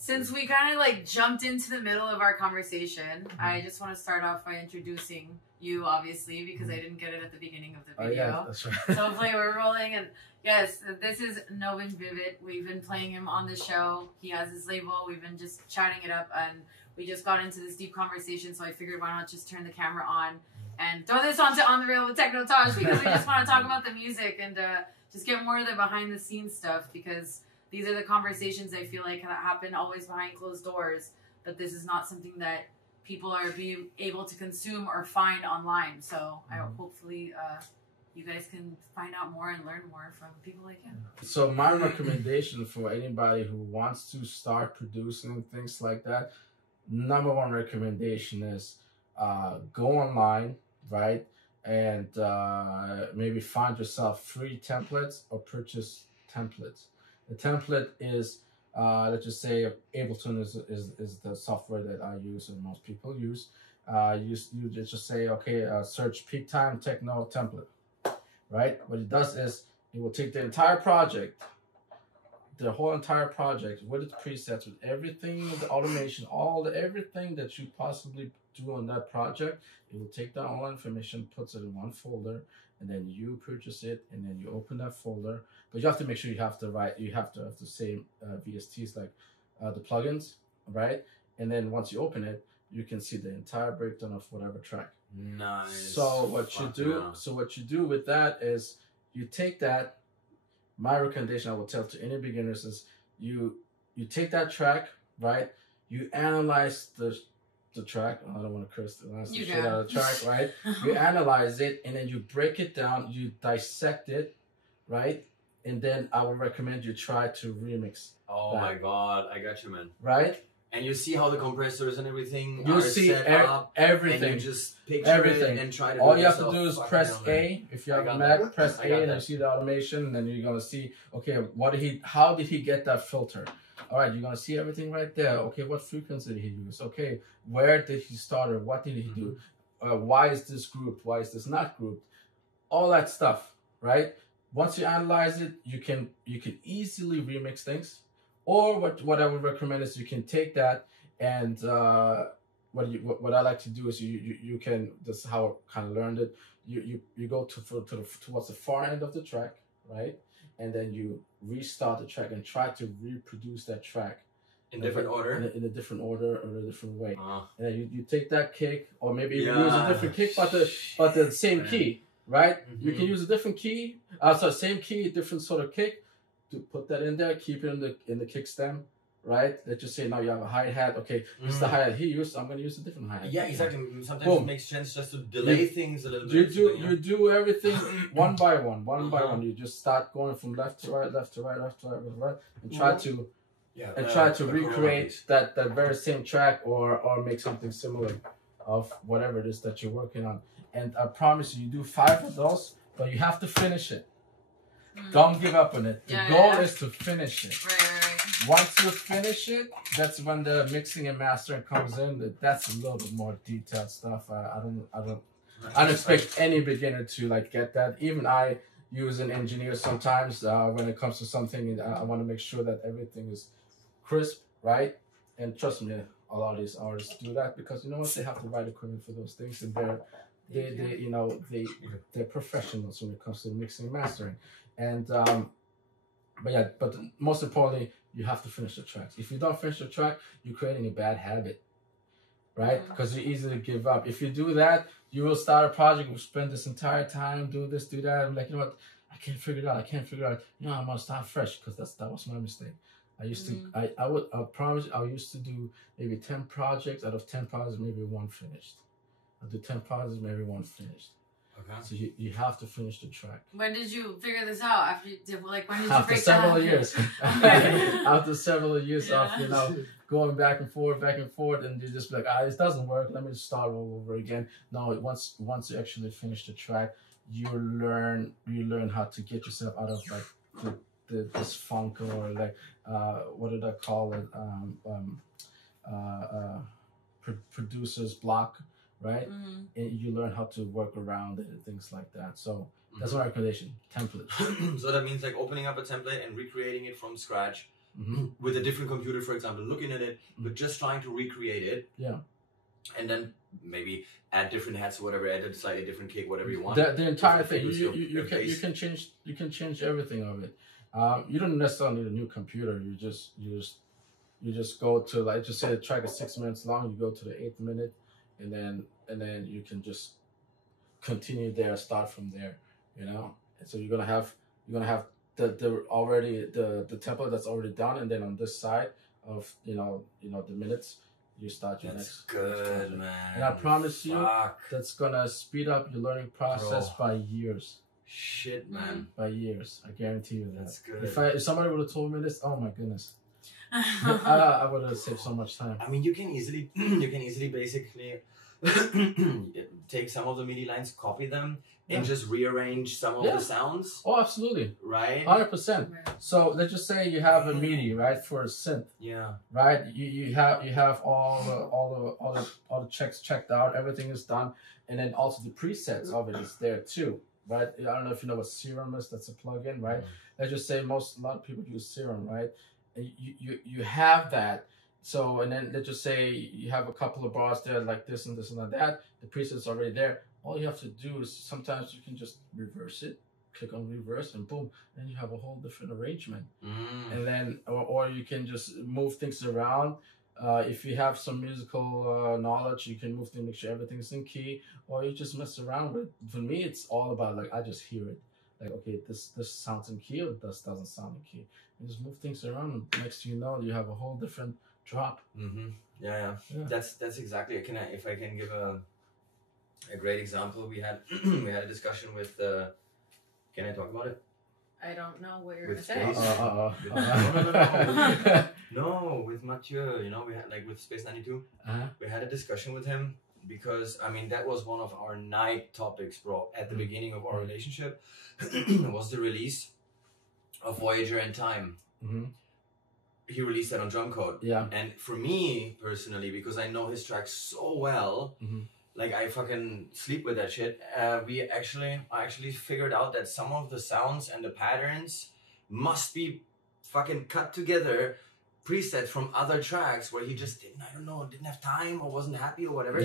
Since we kind of like jumped into the middle of our conversation, I just want to start off by introducing you, obviously, because I didn't get it at the beginning of the video. Yeah, that's right. So hopefully we're rolling. And yes, this is Novem Vivit. We've been playing him on the show. He has his label. We've been just chatting it up, and we just got into this deep conversation. So I figured, why not just turn the camera on and throw this onto On the Real with Techno Tosh, because we just want to talk about the music and just get more of the behind the scenes stuff, because these are the conversations I feel like that happen always behind closed doors, but this is not something that people are being able to consume or find online. So I hopefully you guys can find out more and learn more from people like him. So my recommendation for anybody who wants to start producing things like that, number one recommendation is go online, right? And maybe find yourself free templates or purchase templates. The template is, let's just say, Ableton is the software that I use and most people use. You just say, okay, search peak time techno template, right? What it does is it will take the entire project, the whole entire project with its presets, with everything, the automation, everything that you possibly do on that project. It will take that all information, puts it in one folder, and then you purchase it, and then you open that folder. But you have to make sure you have the same VSTs, like the plugins, right? And then once you open it, you can see the entire breakdown of whatever track. Nice. So what you do with that is you take that. My recommendation I will tell to any beginners is you take that track, right? You analyze the track. I don't want to curse the shit out of the track, right? You analyze it, and then you break it down, you dissect it, right? And then I would recommend you try to remix. Oh my god, I got you, man. Right? And you see how the compressors and everything you are see set up, everything. and you just picture everything. It and try to all do you have to do is press A. If you have a Mac, press A, and you see the automation, and then you're gonna see, okay, how did he get that filter? All right, you're gonna see everything right there. Okay, what frequency did he use? Okay, where did he start, or what did he do? Why is this grouped? Why is this not grouped? All that stuff, right? Once you analyze it, you can easily remix things. Or what I would recommend is you can take that and what I like to do is you can, this is how I kind of learned it. You go towards the far end of the track, right? And then you restart the track and try to reproduce that track in different order, in a different order or a different way. And then you take that kick, or maybe you use a different kick, but the same key, right? You can use a different key, same key, different sort of kick. To put that in there, keep it in the kick stem, right? Let's just say now you have a hi-hat. Okay, this is the hi-hat he used, so I'm going to use a different hi-hat. Yeah, exactly. Sometimes it makes sense just to delay things a little bit. You do everything one by one. You just start going from left to right, left to right, left to right, left to right, and try to recreate that very same track or make something similar of whatever it is that you're working on. And I promise you do 5 of those, but you have to finish it. Don't give up on it. The goal is to finish it. Right. Once you finish it, that's when the mixing and mastering comes in. That's a little bit more detailed stuff. I don't expect any beginner to like get that. Even I use an engineer sometimes when it comes to something. I want to make sure that everything is crisp, right? And trust me, a lot of these artists do that because you know what? They have the right equipment for those things, and they're professionals when it comes to mixing and mastering. And but most importantly, you have to finish the tracks. If you don't finish the track, you're creating a bad habit, right? Because you easily give up. If you do that, you will start a project, you'll spend this entire time, do this, do that. I'm like, you know what? I can't figure it out. You know, I'm gonna start fresh because that was my mistake. I used to, I promise I used to do maybe 10 projects. Out of 10 projects, maybe 1 finished. I'll do 10 projects, maybe 1 finished. Okay. So you have to finish the track. When did you figure this out? When did you break down? After several years. After several years of, you know, going back and forth, and you just be like, this doesn't work. Let me start all over again. No, once you actually finish the track, you learn how to get yourself out of like this funk, or like what did I call it? Producer's block. Right? And you learn how to work around it and things like that. So that's my recommendation, template. So that means like opening up a template and recreating it from scratch with a different computer, for example, looking at it, but just trying to recreate it. Yeah. And then maybe add different hats or whatever, add a slightly different kick, whatever you want. The entire thing, you can change everything of it. You don't necessarily need a new computer. You just go to, like, just say the track is 6 minutes long. You go to the 8th minute, and then you can just continue there, start from there. You know, and so you're gonna have the template that's already done, and then on this side of the minutes, you start your next. Good, man. And I promise you, that's gonna speed up your learning process by years. Shit, man. By years, I guarantee you that. That's good. If somebody would have told me this, oh my goodness, I would have saved so much time. I mean, you can easily basically take some of the MIDI lines, copy them, and just rearrange some of the sounds. Oh, absolutely. Right. 100%. So let's just say you have a MIDI, right, for a synth. Yeah. Right. You have all the checks checked out. Everything is done, and then also the presets of it is there too. Right. I don't know if you know what Serum is. That's a plugin, right? Let's just say a lot of people use Serum, right? And you have that. So, and then let's just say you have a couple of bars there like this and this and like that. The preset's already there. All you have to do is sometimes you can just reverse it, click on reverse, and boom, then you have a whole different arrangement. And then, or you can just move things around. If you have some musical knowledge, you can move things, make sure everything's in key, or you just mess around with it. For me, it's all about, like, I just hear it. Like, okay, this sounds in key, or this doesn't sound in key. You just move things around, and next thing you know, you have a whole different drop. Yeah. That's exactly it. If I can give a great example, we had a discussion with can I talk about it? I don't know what you're with gonna say. No, with Mathieu, we had, like, with Space 92, we had a discussion with him because, I mean, that was one of our night topics, bro, at the beginning of our relationship. Was the release of Voyager and Time. He released that on Drum Code. Yeah. And for me personally, because I know his tracks so well, like, I fucking sleep with that shit. I actually figured out that some of the sounds and the patterns must be fucking cut together, preset from other tracks where he just didn't have time or wasn't happy or whatever.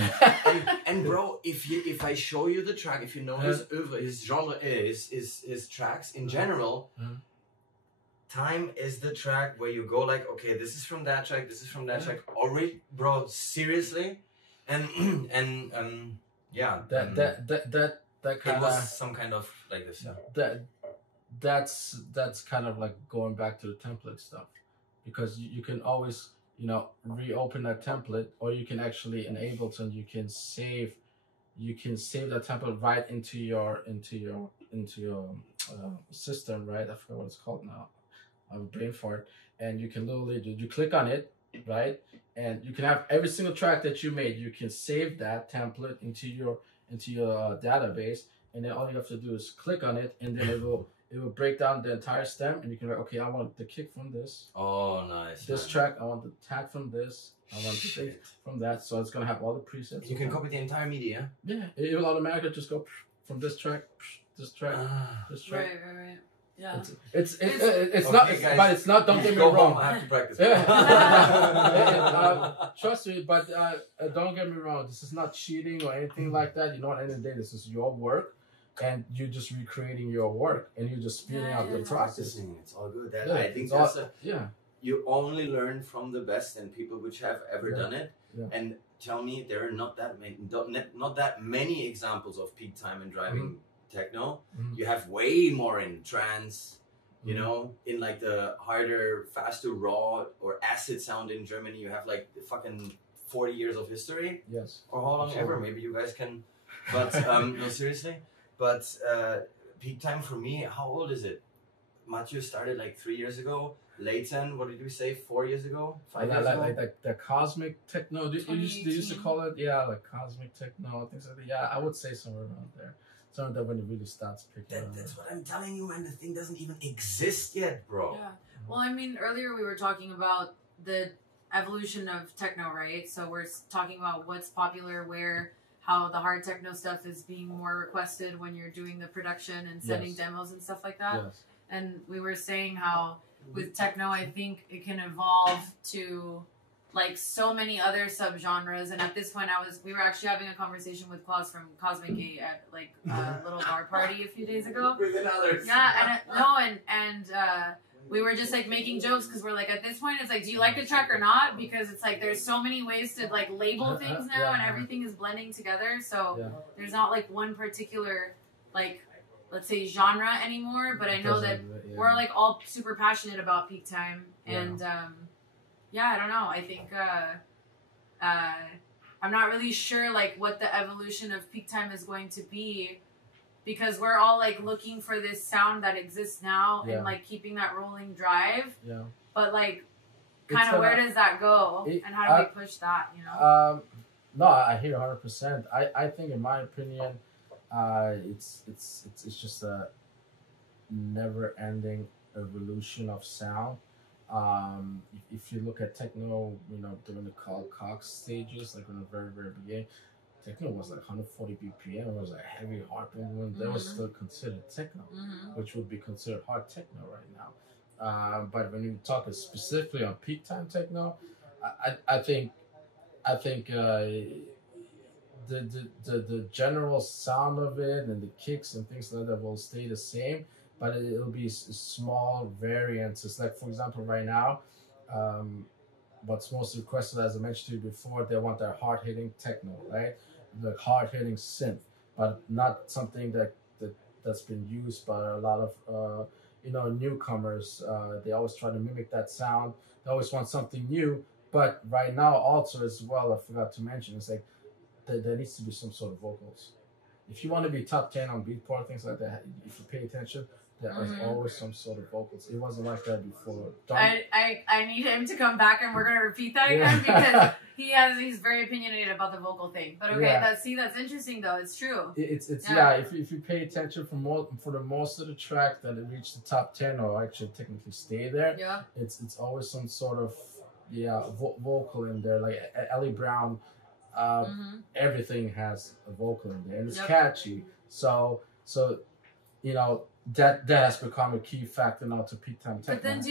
and bro, if I show you the track, if you know his oeuvre, his genre, his tracks in general. Time is the track where you go like, okay, this is from that track, this is from that track. Already, bro, seriously, that kind of, it was some kind of like this. That's kind of like going back to the template stuff, because you can always reopen that template, or you can actually in Ableton you can save that template right into your system, right? I forgot what it's called now. I'm brain for it. And you can literally you click on it, right? And you can have every single track that you made. You can save that template into your database, and then all you have to do is click on it, and then it will break down the entire stem, and you can write, okay, I want the kick from this. Oh, nice. This track, I want the tag from this. I want the thing from that. So it's gonna have all the presets. You can copy the entire media. Yeah, it will automatically just go from this track, this track, this track. Right. Yeah. It's okay, not, guys, but it's not. Don't get me wrong. I have to practice. Trust me, but don't get me wrong. This is not cheating or anything like that. You know, at the end of the day, this is your work, and you're just recreating your work, and you're just speeding up the process. It's all good. I think that's you only learn from the best and people which have ever done it. Yeah. And tell me, there are not that many examples of peak time and driving. Techno. You have way more in trance, in like the harder, faster, raw or acid sound in Germany. You have like fucking 40 years of history. Yes. Or how long ever. Maybe you guys can. But no, seriously. But peak time for me, how old is it? Mathieu started like 3 years ago. Leighton, what did we say? 4 years ago? 5 years ago? Like the cosmic techno. They used to call it, like cosmic techno, things like that. Yeah, I would say somewhere around there. Something that when it really starts picking up. That's what I'm telling you, man. The thing doesn't even exist yet, bro. Yeah. Well, I mean, earlier we were talking about the evolution of techno, right? So we're talking about what's popular, how the hard techno stuff is being more requested when you're doing the production and sending demos and stuff like that. Yes. And we were saying how with techno, I think it can evolve to like so many other subgenres. And at this point, we were actually having a conversation with Klaus from Cosmic Gate at like a little bar party a few days ago. Yeah, and we were just like making jokes because we're like, at this point, it's like, do you like the track or not? Because it's like there's so many ways to like label things now, and everything is blending together. So there's not like one particular like, let's say, genre anymore. But I know that we're like all super passionate about Peak Time, and I don't know. I think I'm not really sure like what the evolution of Peak Time is going to be. Because we're all like looking for this sound that exists now and like keeping that rolling drive. Yeah. But like, kind of where does that go and how do we push that? You know. No, I hear 100%. I think, in my opinion, it's just a never-ending evolution of sound. If you look at techno, you know, during the Carl Cox stages, like in the very beginning. Techno was like 140 BPM. It was like heavy hard when that was still considered techno, which would be considered hard techno right now. But when you talk specifically on peak time techno, I think the general sound of it and the kicks and things like that will stay the same, but it'll be small variants. It's like, for example, right now. What's most requested, as I mentioned to you before, they want their hard-hitting techno, right? The hard-hitting synth, but not something that's been used by a lot of newcomers. They always try to mimic that sound. They always want something new. But right now, also as well, I forgot to mention, it's like there needs to be some sort of vocals. If you want to be top 10 on Beatport, things like that, if you pay attention, there is always some sort of vocals. It wasn't like that before. I need him to come back and we're gonna repeat that again because he's very opinionated about the vocal thing. But okay, that's interesting though. It's true. It's if you pay attention for the most of the track that it reached the top 10 or actually technically stay there. Yeah. It's always some sort of vocal in there. Like Ellie Brown, everything has a vocal in there and it's catchy. So you know. That has become a key factor now to peak time techno. But then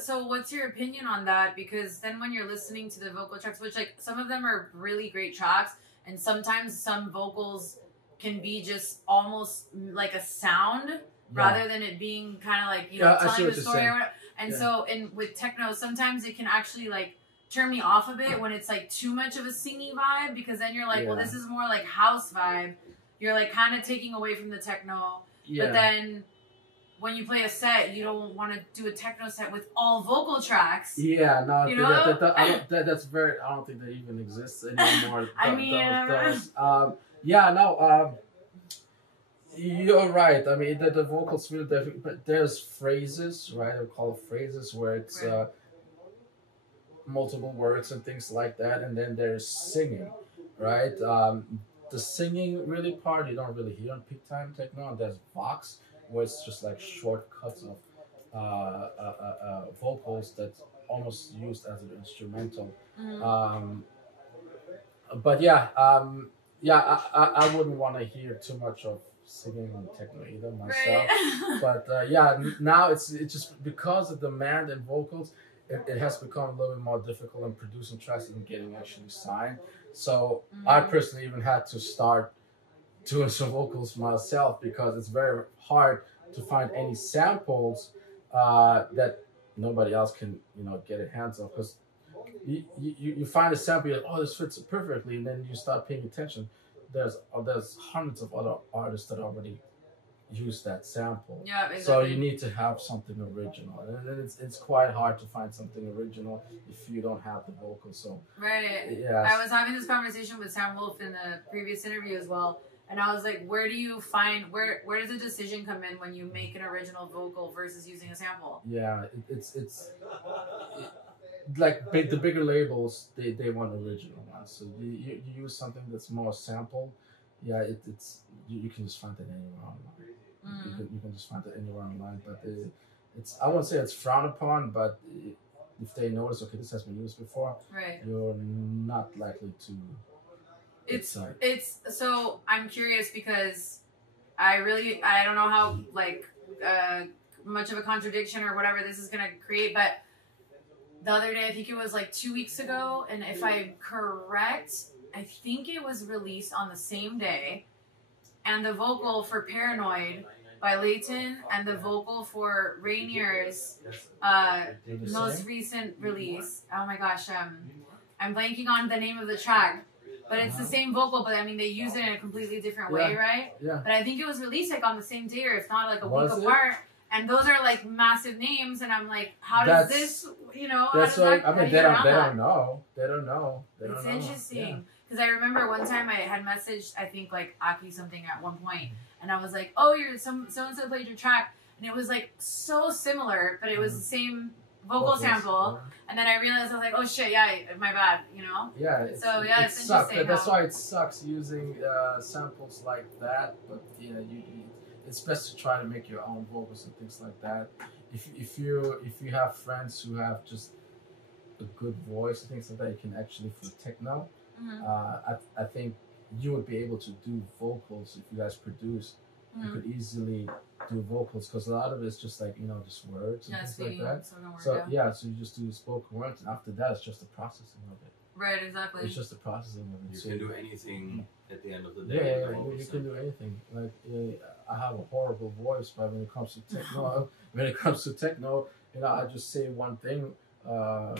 so what's your opinion on that? Because then when you're listening to the vocal tracks, which like some of them are really great tracks, and sometimes some vocals can be just almost like a sound rather than it being kind of like, telling the story or whatever. And so with techno, sometimes it can actually like turn me off a bit when it's like too much of a singy vibe, because then you're like, well, this is more like house vibe. You're like kind of taking away from the techno. Yeah. But then when you play a set, you don't want to do a techno set with all vocal tracks. Yeah, no, that's very. I don't think that even exists anymore. You're right. I mean, the vocals will definitely, but there's phrases, right? I call it phrases where it's multiple words and things like that, and then there's singing, right? The singing really part you don't really hear on peak time techno. And there's Vox, where it's just like short cuts of vocals that's almost used as an instrumental. But I wouldn't want to hear too much of singing on techno either myself. Right. But now it's just because of demand and vocals, it has become a little bit more difficult in producing tracks and getting actually signed. So I personally even had to start doing some vocals myself because it's very hard to find any samples that nobody else can get a hands on, because you find a sample, you're like, oh, this fits perfectly, and then you start paying attention. There's hundreds of other artists that already use that sample. Yeah, exactly. So you need to have something original, and it's quite hard to find something original if you don't have the vocals. So yeah, I was having this conversation with Sam Wolf in the previous interview as well, and I was like, where does the decision come in when you make an original vocal versus using a sample? Yeah, it's like the bigger labels, they want original ones. So you use something that's more sample. Yeah, it's you can just find it anywhere online. You can just find it anywhere online, but I won't say it's frowned upon, but if they notice, okay, this has been used before, right, you're not likely to. It's so I'm curious because I don't know how much of a contradiction or whatever this is gonna create, but the other day, I think it was like 2 weeks ago, and if I'm correct, I think it was released on the same day, and the vocal for Paranoid by Leighton and the vocal for Rainier's most recent release. Oh my gosh, I'm blanking on the name of the track, but it's the same vocal, but I mean they use it in a completely different way, right? Yeah. But I think it was released like on the same day, or if not like a week apart. And those are like massive names, and I'm like, how does this, you know? That's how does I mean, they don't know. They don't know. It's interesting because I remember one time I had messaged, I think like Aki something at one point, and I was like, oh, you're so and so played your track, and it was like so similar, but it was the same vocal sample, and then I realized I was like, oh shit, yeah, my bad, you know? Yeah. It's interesting. That's why it sucks using samples like that, but you know, it's best to try to make your own vocals and things like that. If you have friends who have just a good voice and things like that, you can actually for techno. I think you would be able to do vocals if you guys produce. You could easily do vocals because a lot of it's just like just words and things like that. So you just do spoken words, and after that it's just the processing of it. Right, exactly. It's just the processing of it. You can do anything at the end of the day. Yeah, you can do anything. Like I have a horrible voice, but when it comes to techno, I just say one thing. I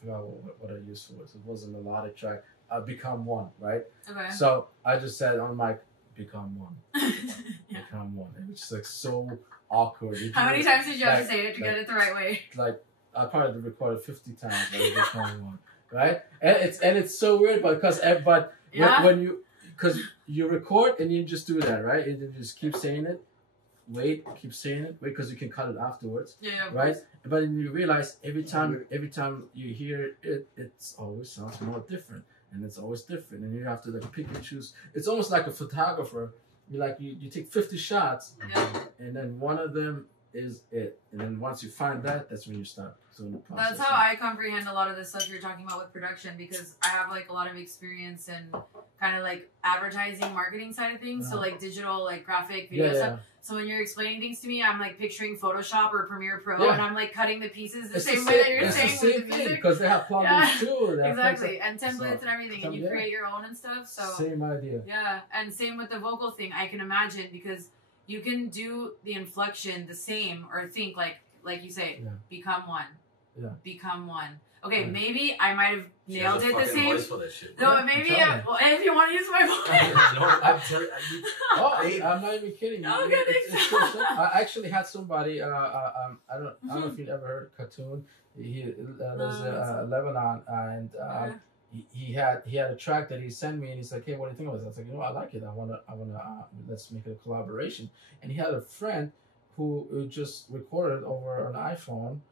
forgot what I used for it. It was a melodic track. Become one, right? Okay. So I just said on mic, become one. Become one. It was just like so awkward. How many times did you have to say it to get it the right way? Like I probably recorded 50 times. Like become one, right? And it's so weird, because when you record and you just do that, right? And you just keep saying it. Keep saying it. Wait, because you can cut it afterwards. Yeah. Right. But then you realize every time you hear it, it always sounds more different. And it's always different, and you have to like pick and choose. It's almost like a photographer. You take 50 shots, and then one of them is it. And then once you find that, that's when you start doing the process. That's how I comprehend a lot of the stuff you're talking about with production, because I have like a lot of experience in kind of like advertising, marketing side of things. So like digital, like graphic, video stuff. So when you're explaining things to me, I'm like picturing Photoshop or Premiere Pro, and I'm like cutting the pieces the same way that you're saying with the music. Because they have plugins too. Exactly, and templates and everything, and you create your own and stuff. So same idea. Yeah, and same with the vocal thing. I can imagine, because you can do the inflection the same, or think like you say, become one. Yeah. Become one. Okay, maybe I might have nailed it the same. Voice for that shit. No, maybe if you want to use my voice. I'm not even kidding you. Okay, I actually had somebody. I don't know if you've ever heard Cartoon. He lives in Lebanon, and he had a track that he sent me, and he's like, "Hey, what do you think of this?" I was like, I like it. I wanna let's make it a collaboration. And he had a friend who just recorded over an iPhone.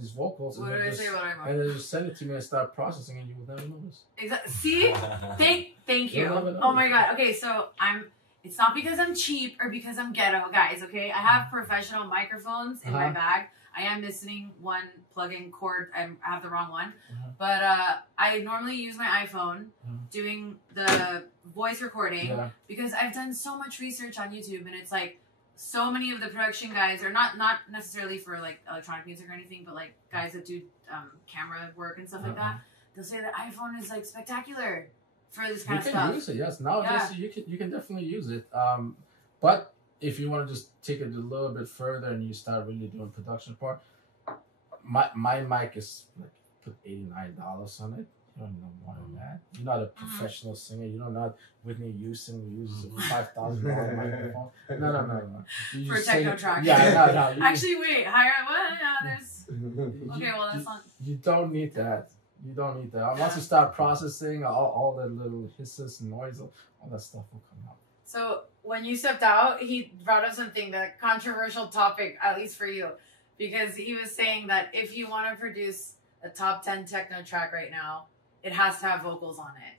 These vocals, what did I say about iPhone? And then just send it to me and start processing, and you will never notice. Exactly. See, thank you. Oh my god. Okay, so it's not because I'm cheap or because I'm ghetto, guys. Okay, I have professional microphones in my bag. I am missing one plug-in cord. I have the wrong one, but I normally use my iPhone doing the voice recording because I've done so much research on YouTube, and it's like, so many of the production guys are not necessarily for like electronic music or anything, but like guys that do camera work and stuff like that. They'll say that iPhone is like spectacular for this kind of stuff. You can use it, yes. Nowadays you can definitely use it. But if you want to just take it a little bit further and you start really doing production part, my mic is like put $89 on it. You don't know more than that. You're not a professional singer. You're not Whitney Houston who uses a $5,000 microphone. No. For a techno track. Yeah, no. Actually, wait. Higher? Well, yeah, there's... Okay, well, that's not... You don't need that. Once you start processing, all the little hisses and noise, all that stuff will come out. So, when you stepped out, he brought up something, the controversial topic, at least for you. Because he was saying that if you want to produce a top 10 techno track right now, it has to have vocals on it.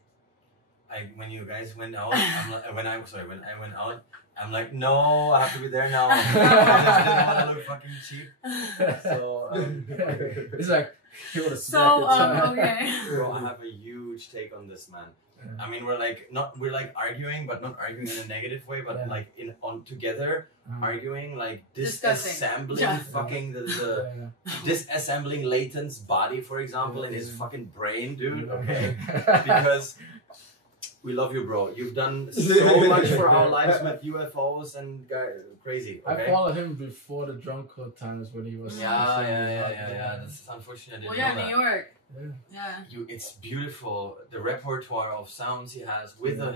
When you guys went out, when I went out, I'm like, no, I have to be there now. I don't look fucking cheap. So it's like, okay. Bro, I have a huge take on this, man. I mean, we're like arguing, but not arguing in a negative way, but like together arguing, like disassembling fucking the disassembling Leighton's body, for example, in his fucking brain, dude. Okay, because we love you, bro. You've done so much for our lives with UFOs and crazy. Okay? I followed him before the drunk club times when he was. Yeah. That's unfortunate. Well, yeah, New York. Yeah. It's beautiful. The repertoire of sounds he has with the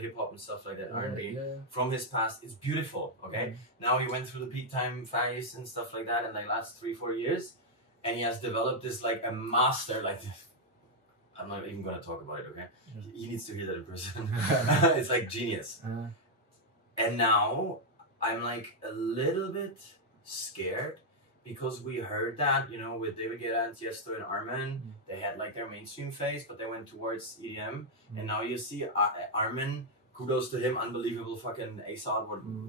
hip hop and stuff like that, R&B from his past is beautiful. Okay. Now he went through the peak time phase and stuff like that in like last 3-4 years, and he has developed this like a master like this. I'm not even gonna talk about it, okay? He needs to hear that in person. It's like genius. And now I'm like a little bit scared because we heard that, you know, with David Guetta and Tiesto and Armin, they had like their mainstream phase, but they went towards EDM. And now you see Armin, kudos to him, unbelievable fucking ASOD.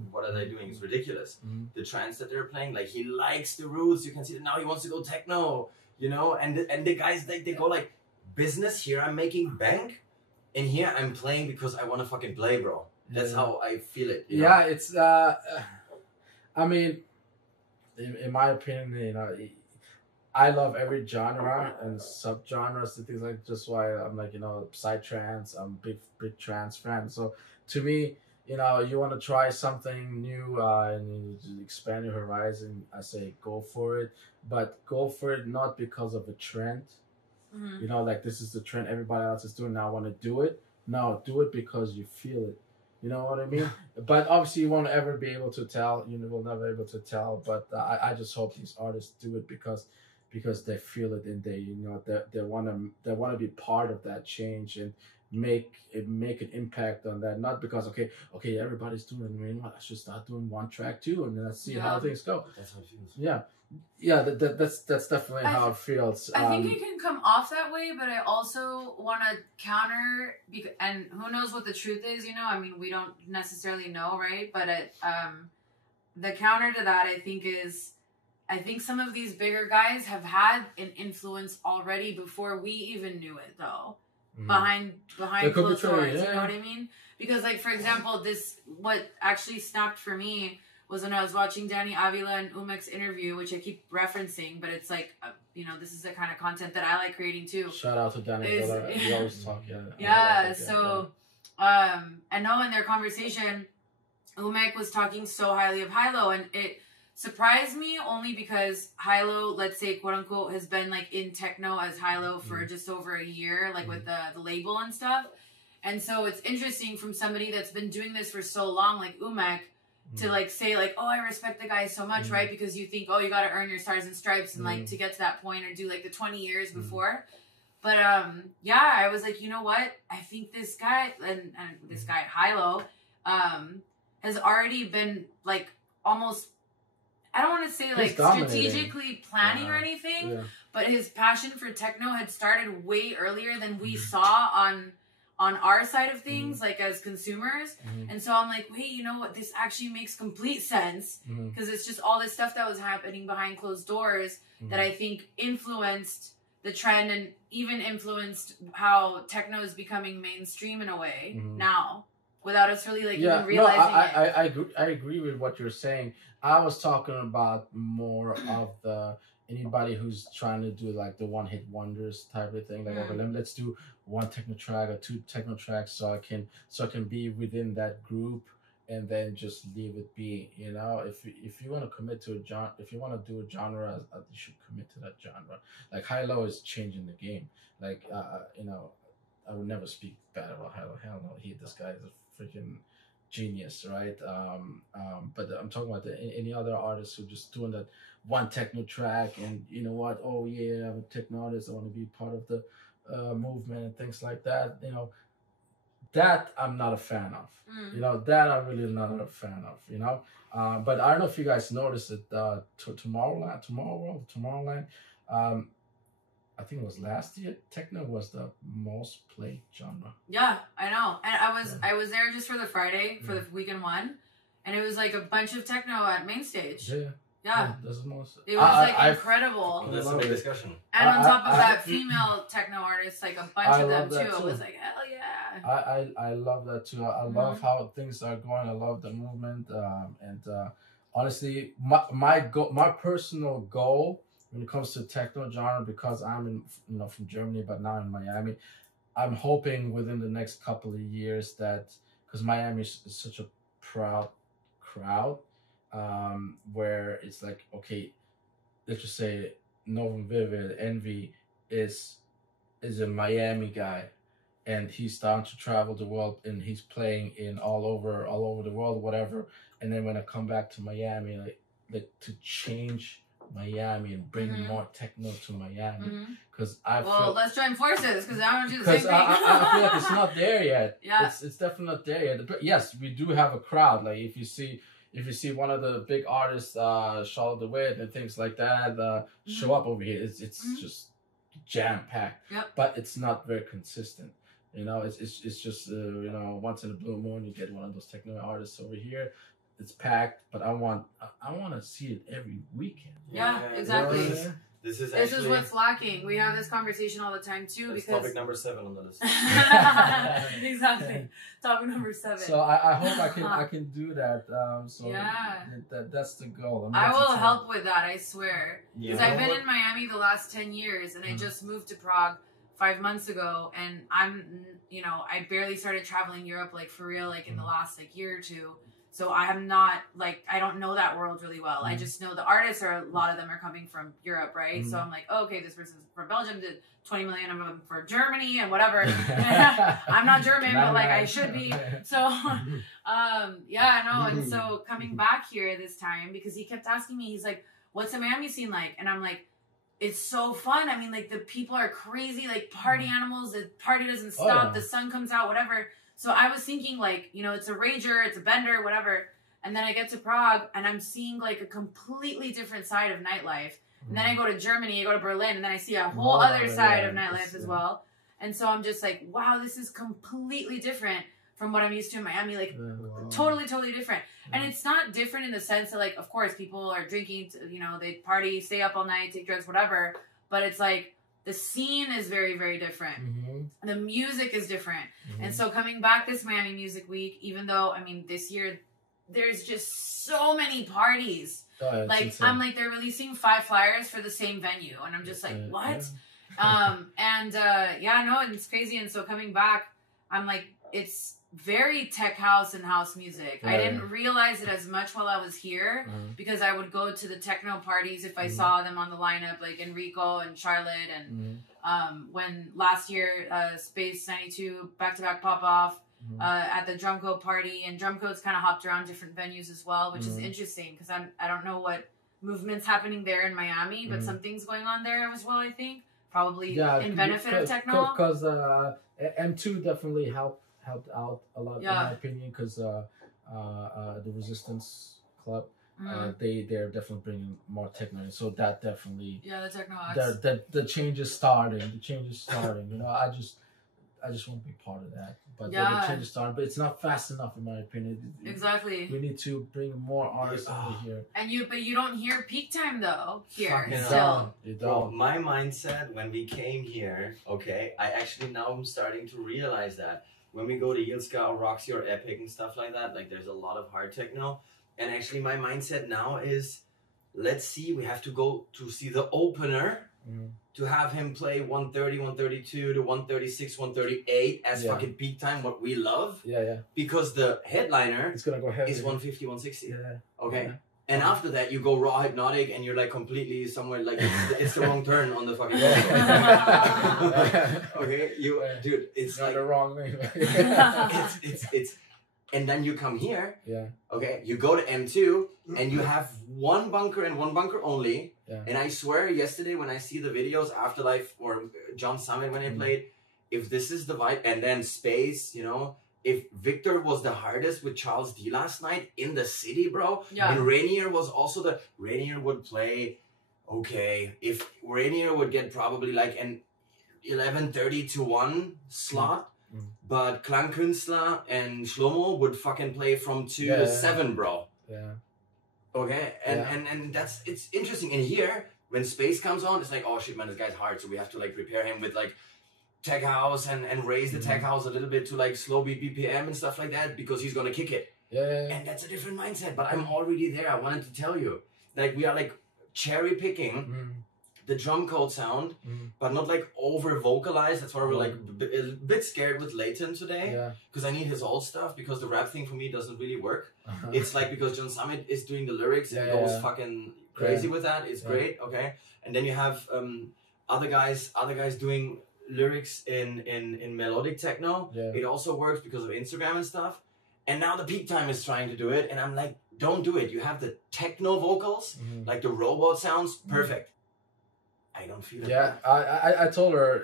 What are they doing? It's ridiculous. The trance that they're playing, like he likes the roots. You can see that now he wants to go techno, you know, and the guys, they go like, business here, I'm making bank, and here I'm playing because I want to fucking play, bro. That's how I feel it. You know? It's I mean, in my opinion, you know, I love every genre and subgenres and things like. Just why I'm like, you know, psytrance. I'm big trance fan. So to me, you know, you want to try something new and you expand your horizon. I say go for it, but go for it not because of a trend. You know, like this is the trend everybody else is doing now, I want to do it. No, do it because you feel it. You know what I mean? But obviously you won't ever be able to tell. You will never be able to tell. But I just hope these artists do it because they feel it and they want to be part of that change and make an impact on that. Not because okay everybody's doing it. I mean, I should start doing one track too, and then let's see how things go. That's how it feels. Yeah, that's definitely how it feels. I think it can come off that way, but I also want to counter, and who knows what the truth is, you know? I mean, we don't necessarily know, right? But the counter to that, I think some of these bigger guys have had an influence already before we even knew it, though. Behind closed doors, you know what I mean? Because, like, for example, what actually snapped for me was when I was watching Danny Avila and Umek's interview, which I keep referencing, but it's like, you know, this is the kind of content that I like creating too. Shout out to Danny Avila. We always talk, and no, in their conversation, Umek was talking so highly of Hilo, and it surprised me only because Hilo, let's say, quote unquote, has been like in techno as Hilo for just over a year, like with the label and stuff. And so it's interesting from somebody that's been doing this for so long, like Umek, to like say like, oh, I respect the guy so much, right? Because you think, oh, you got to earn your stars and stripes and like to get to that point or do like the 20 years before. But I was like, you know what? I think this guy and this guy Hilo has already been like almost, I don't want to say like strategically planning or anything, but his passion for techno had started way earlier than we saw on our side of things, like as consumers. And so I'm like, wait, you know what? This actually makes complete sense because it's just all this stuff that was happening behind closed doors that I think influenced the trend and even influenced how techno is becoming mainstream in a way now without us really like even realizing it. I agree with what you're saying. I was talking about more of the anybody who's trying to do like the one hit wonders type of thing, like okay, let's do one techno track or two techno tracks so I can be within that group and then just leave it be. You know, if you want to commit to a genre, if you want to do a genre, you should commit to that genre. Like Hilo is changing the game. Like you know, I would never speak bad about Hilo. Hell no, this guy is a freaking genius, right? But I'm talking about any other artists who just doing that one techno track and you know what? Oh yeah, I'm a techno artist. I want to be part of the movement and things like that. You know, that I'm not a fan of. You know, that I'm really not a fan of. You know, but I don't know if you guys noticed it. Tomorrowland. I think it was last year. Techno was the most played genre. Yeah, I know, and I was there just for the Friday for the weekend one, and it was like a bunch of techno at main stage. Yeah. That's the most. It was incredible. That's a big discussion. And on top of that, female techno artists, like a bunch of them too. It was like, hell yeah. I love that too. I love how things are going. I love the movement. And honestly, my personal goal when it comes to techno genre, because I'm from Germany, but now in Miami, I'm hoping within the next couple of years that, because Miami is such a proud crowd, where it's like, okay, let's just say Novem Vivit, Envy is a Miami guy, and he's starting to travel the world, and he's playing in all over the world, whatever. And then when I come back to Miami, like to change Miami and bring more techno to Miami, because let's join forces, because I want to do the same thing. I feel like it's not there yet. Yeah, it's definitely not there yet. But yes, we do have a crowd. Like if you see one of the big artists, Charlotte DeWitt and things like that, show up over here, it's just jam packed. Yep. But it's not very consistent. It's just once in a blue moon you get one of those techno artists over here. It's packed, but I want to see it every weekend. Yeah, exactly. This is what's lacking. We have this conversation all the time too. That's because topic number 7 on the list. Exactly, topic number 7. So I hope I can do that. That's the goal. I will help with that. I swear, because Yeah. I've been in Miami the last 10 years, and I just moved to Prague 5 months ago, and I barely started traveling Europe for real in the last year or two. So I am not I don't know that world really well. I just know the artists a lot of them are coming from Europe, right? So I'm like, oh, okay, this person's from Belgium, did 20 million of them for Germany and whatever. I'm not German, but I should be. So, and so coming back here this time, because he kept asking me, he's like, what's the Miami scene like? And I'm like, it's so fun. I mean, the people are crazy, party animals. The party doesn't stop. The sun comes out, whatever. So I was thinking it's a rager, it's a bender, whatever. And then I get to Prague and I'm seeing a completely different side of nightlife. And then I go to Germany, I go to Berlin, and then I see a whole other side of nightlife as well. And so I'm just like, wow, this is completely different from what I'm used to in Miami. Totally, totally different. And it's not different in the sense that of course people are drinking, they party, stay up all night, take drugs, whatever. But it's the scene is very, very different. The music is different. And so coming back this Miami Music Week, even though, this year, there's just so many parties. I'm they're releasing 5 flyers for the same venue. And I'm just what? And it's crazy. And so coming back, I'm it's very tech house and house music. I didn't realize it as much while I was here, because I would go to the techno parties if I saw them on the lineup, Enrico and Charlotte, and when last year Space 92 back-to-back pop-off at the Drumcode party, and Drumcode's kind of hopped around different venues as well, which is interesting, because I don't know what movement's happening there in Miami, but something's going on there as well, I think. Probably in benefit of techno. Because M2 definitely helped out a lot, in my opinion, because the Resistance Club, they're definitely bringing more techno in, so that definitely the techno acts. The change is starting. I just want to be part of that, but the change is starting, but it's not fast enough in my opinion. Exactly. We need to bring more artists over here. And you don't hear peak time though here. You don't. My mindset when we came here, okay, I actually now am starting to realize that when we go to Yilska or Roxy or Epic and stuff like that, there's a lot of hard techno. And actually my mindset now is, let's see, we have to go to see the opener to have him play 130, 132 to 136, 138 as fucking peak time, what we love. Because the headliner it's gonna go heavy. Is 150, 160. Okay. And after that, you go raw hypnotic, and you're completely somewhere it's the wrong turn on the fucking. Okay, dude, it's the wrong name. it's, and then you come here. Okay, you go to M2, and you have one bunker and one bunker only. And I swear, yesterday when I see the videos, Afterlife or John Summit when they played, if this is the vibe, and then Space, if Victor was the hardest with Charles D last night in the city, bro, and Rainier was also Rainier would play, okay, if Rainier would get probably an 11:30 to 1 slot, but Klangkünstler and Shlomo would fucking play from 2 to 7, bro. Okay, and it's interesting. And here, when space comes on, it's like, oh shit, man, this guy's hard, so we have to like prepare him with like tech house and raise the tech house a little bit to like slow beat BPM and stuff like that because he's gonna kick it. Yeah. And that's a different mindset. But I'm already there. I wanted to tell you, like we are like cherry picking the drum code sound, but not like over vocalized. That's why we're like a bit scared with Leighton today, because I need his old stuff, because the rap thing for me doesn't really work. It's like because John Summit is doing the lyrics and goes fucking crazy with that. It's great, okay. And then you have other guys doing lyrics in melodic techno. It also works because of Instagram and stuff. And now the Peak Time is trying to do it, and I'm like, don't do it. You have the techno vocals, like the robot sounds, perfect. I don't feel it. Yeah, I told her,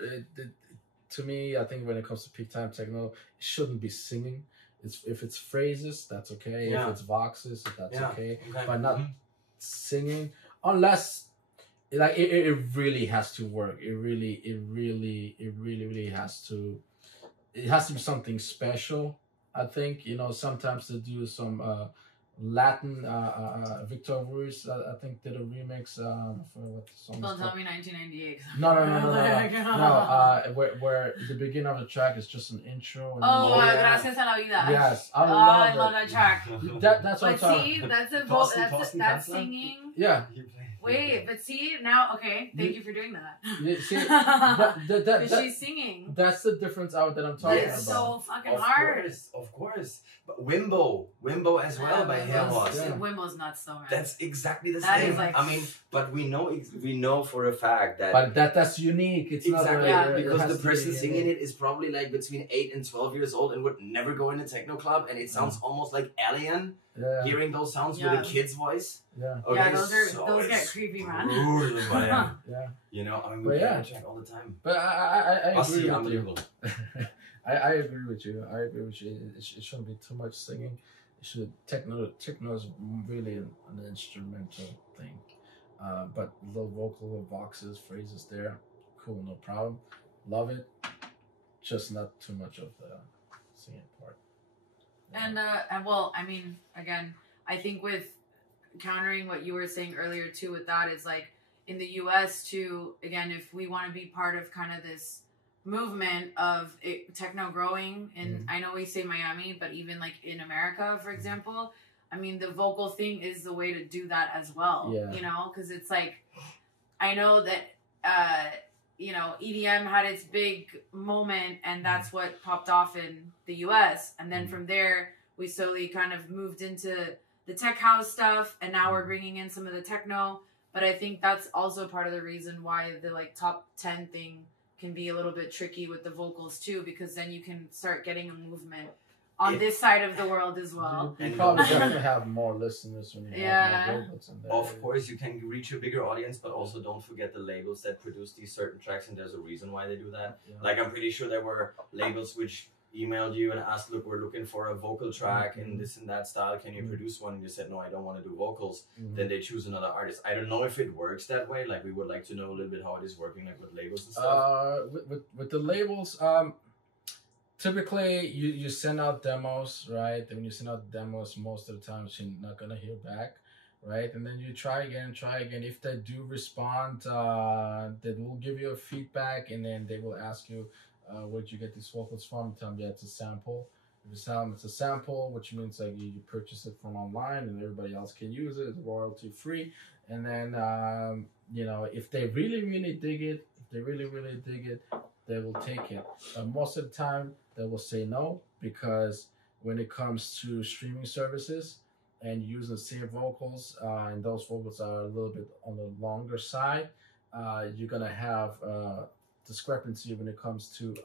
to me, I think when it comes to Peak Time techno, it shouldn't be singing. If it's phrases, that's okay. If it's voxes, that's okay. But not singing, unless like it really has to work. It really has to. It has to be something special. I think, you know, sometimes they do some Latin. Victor Ruiz, I think, did a remix for what the song. Don't tell me 1998. No. Where the beginning of the track is just an intro. And Gracias a la vida. Yes, I love that track. That's what I'm talking. That's singing. Yeah. Wait, but see now, okay. Thank you for doing that. Yeah, see, she's singing. That's the difference out that I'm talking about. It's so fucking hard. Of course. But Wimbo as well by Yellowheads. Wimbo's nuts though, man. That's exactly the that same. Is like, I mean, but we know for a fact that. But that's unique. It's exactly not because the person singing it is probably like between 8 and 12 years old and would never go in a techno club, and it sounds almost like alien. Hearing those sounds with a kid's voice. Okay, those get creepy, man. You know, I mean, we check all the time. But I agree with unbelievable. you. I agree with you. It shouldn't be too much singing. It should techno is really an instrumental thing. But little vocal boxes, phrases there, cool, no problem. Love it. Just not too much of the singing part. And well, I mean, again, I think with countering what you were saying earlier too, with that is like in the US too, again, if we want to be part of kind of this movement of techno growing, and I know we say Miami, but even like in America, for example, I mean, the vocal thing is the way to do that as well, you know, because it's like, I know that, you know, EDM had its big moment, and that's what popped off in the US. And then from there, we slowly kind of moved into the tech house stuff, and now we're bringing in some of the techno. But I think that's also part of the reason why the like top 10 thing can be a little bit tricky with the vocals too, because then you can start getting a movement on this side of the world as well. You probably definitely have more listeners when you have more vocals in there. Of course, you can reach a bigger audience, but also don't forget the labels that produce these certain tracks, and there's a reason why they do that. Like, I'm pretty sure there were labels which emailed you and asked, look, we're looking for a vocal track in this and that style. Can you produce one? And you said, no, I don't want to do vocals. Then they choose another artist. I don't know if it works that way. Like, we would like to know a little bit how it is working, like with labels and stuff. With the labels, typically you send out demos, right? And when you send out demos, most of the time you're not gonna hear back, right? And then you try again. If they do respond, they will give you a feedback, and then they will ask you, where'd you get these vocals from? Tell them it's a sample. If you tell them it's a sample, which means like you purchase it from online and everybody else can use it. It's royalty free. And then you know, if they really dig it, they will take it. Most of the time, they will say no, because when it comes to streaming services and using the same vocals, and those vocals are a little bit on the longer side, you're gonna have discrepancy when it comes to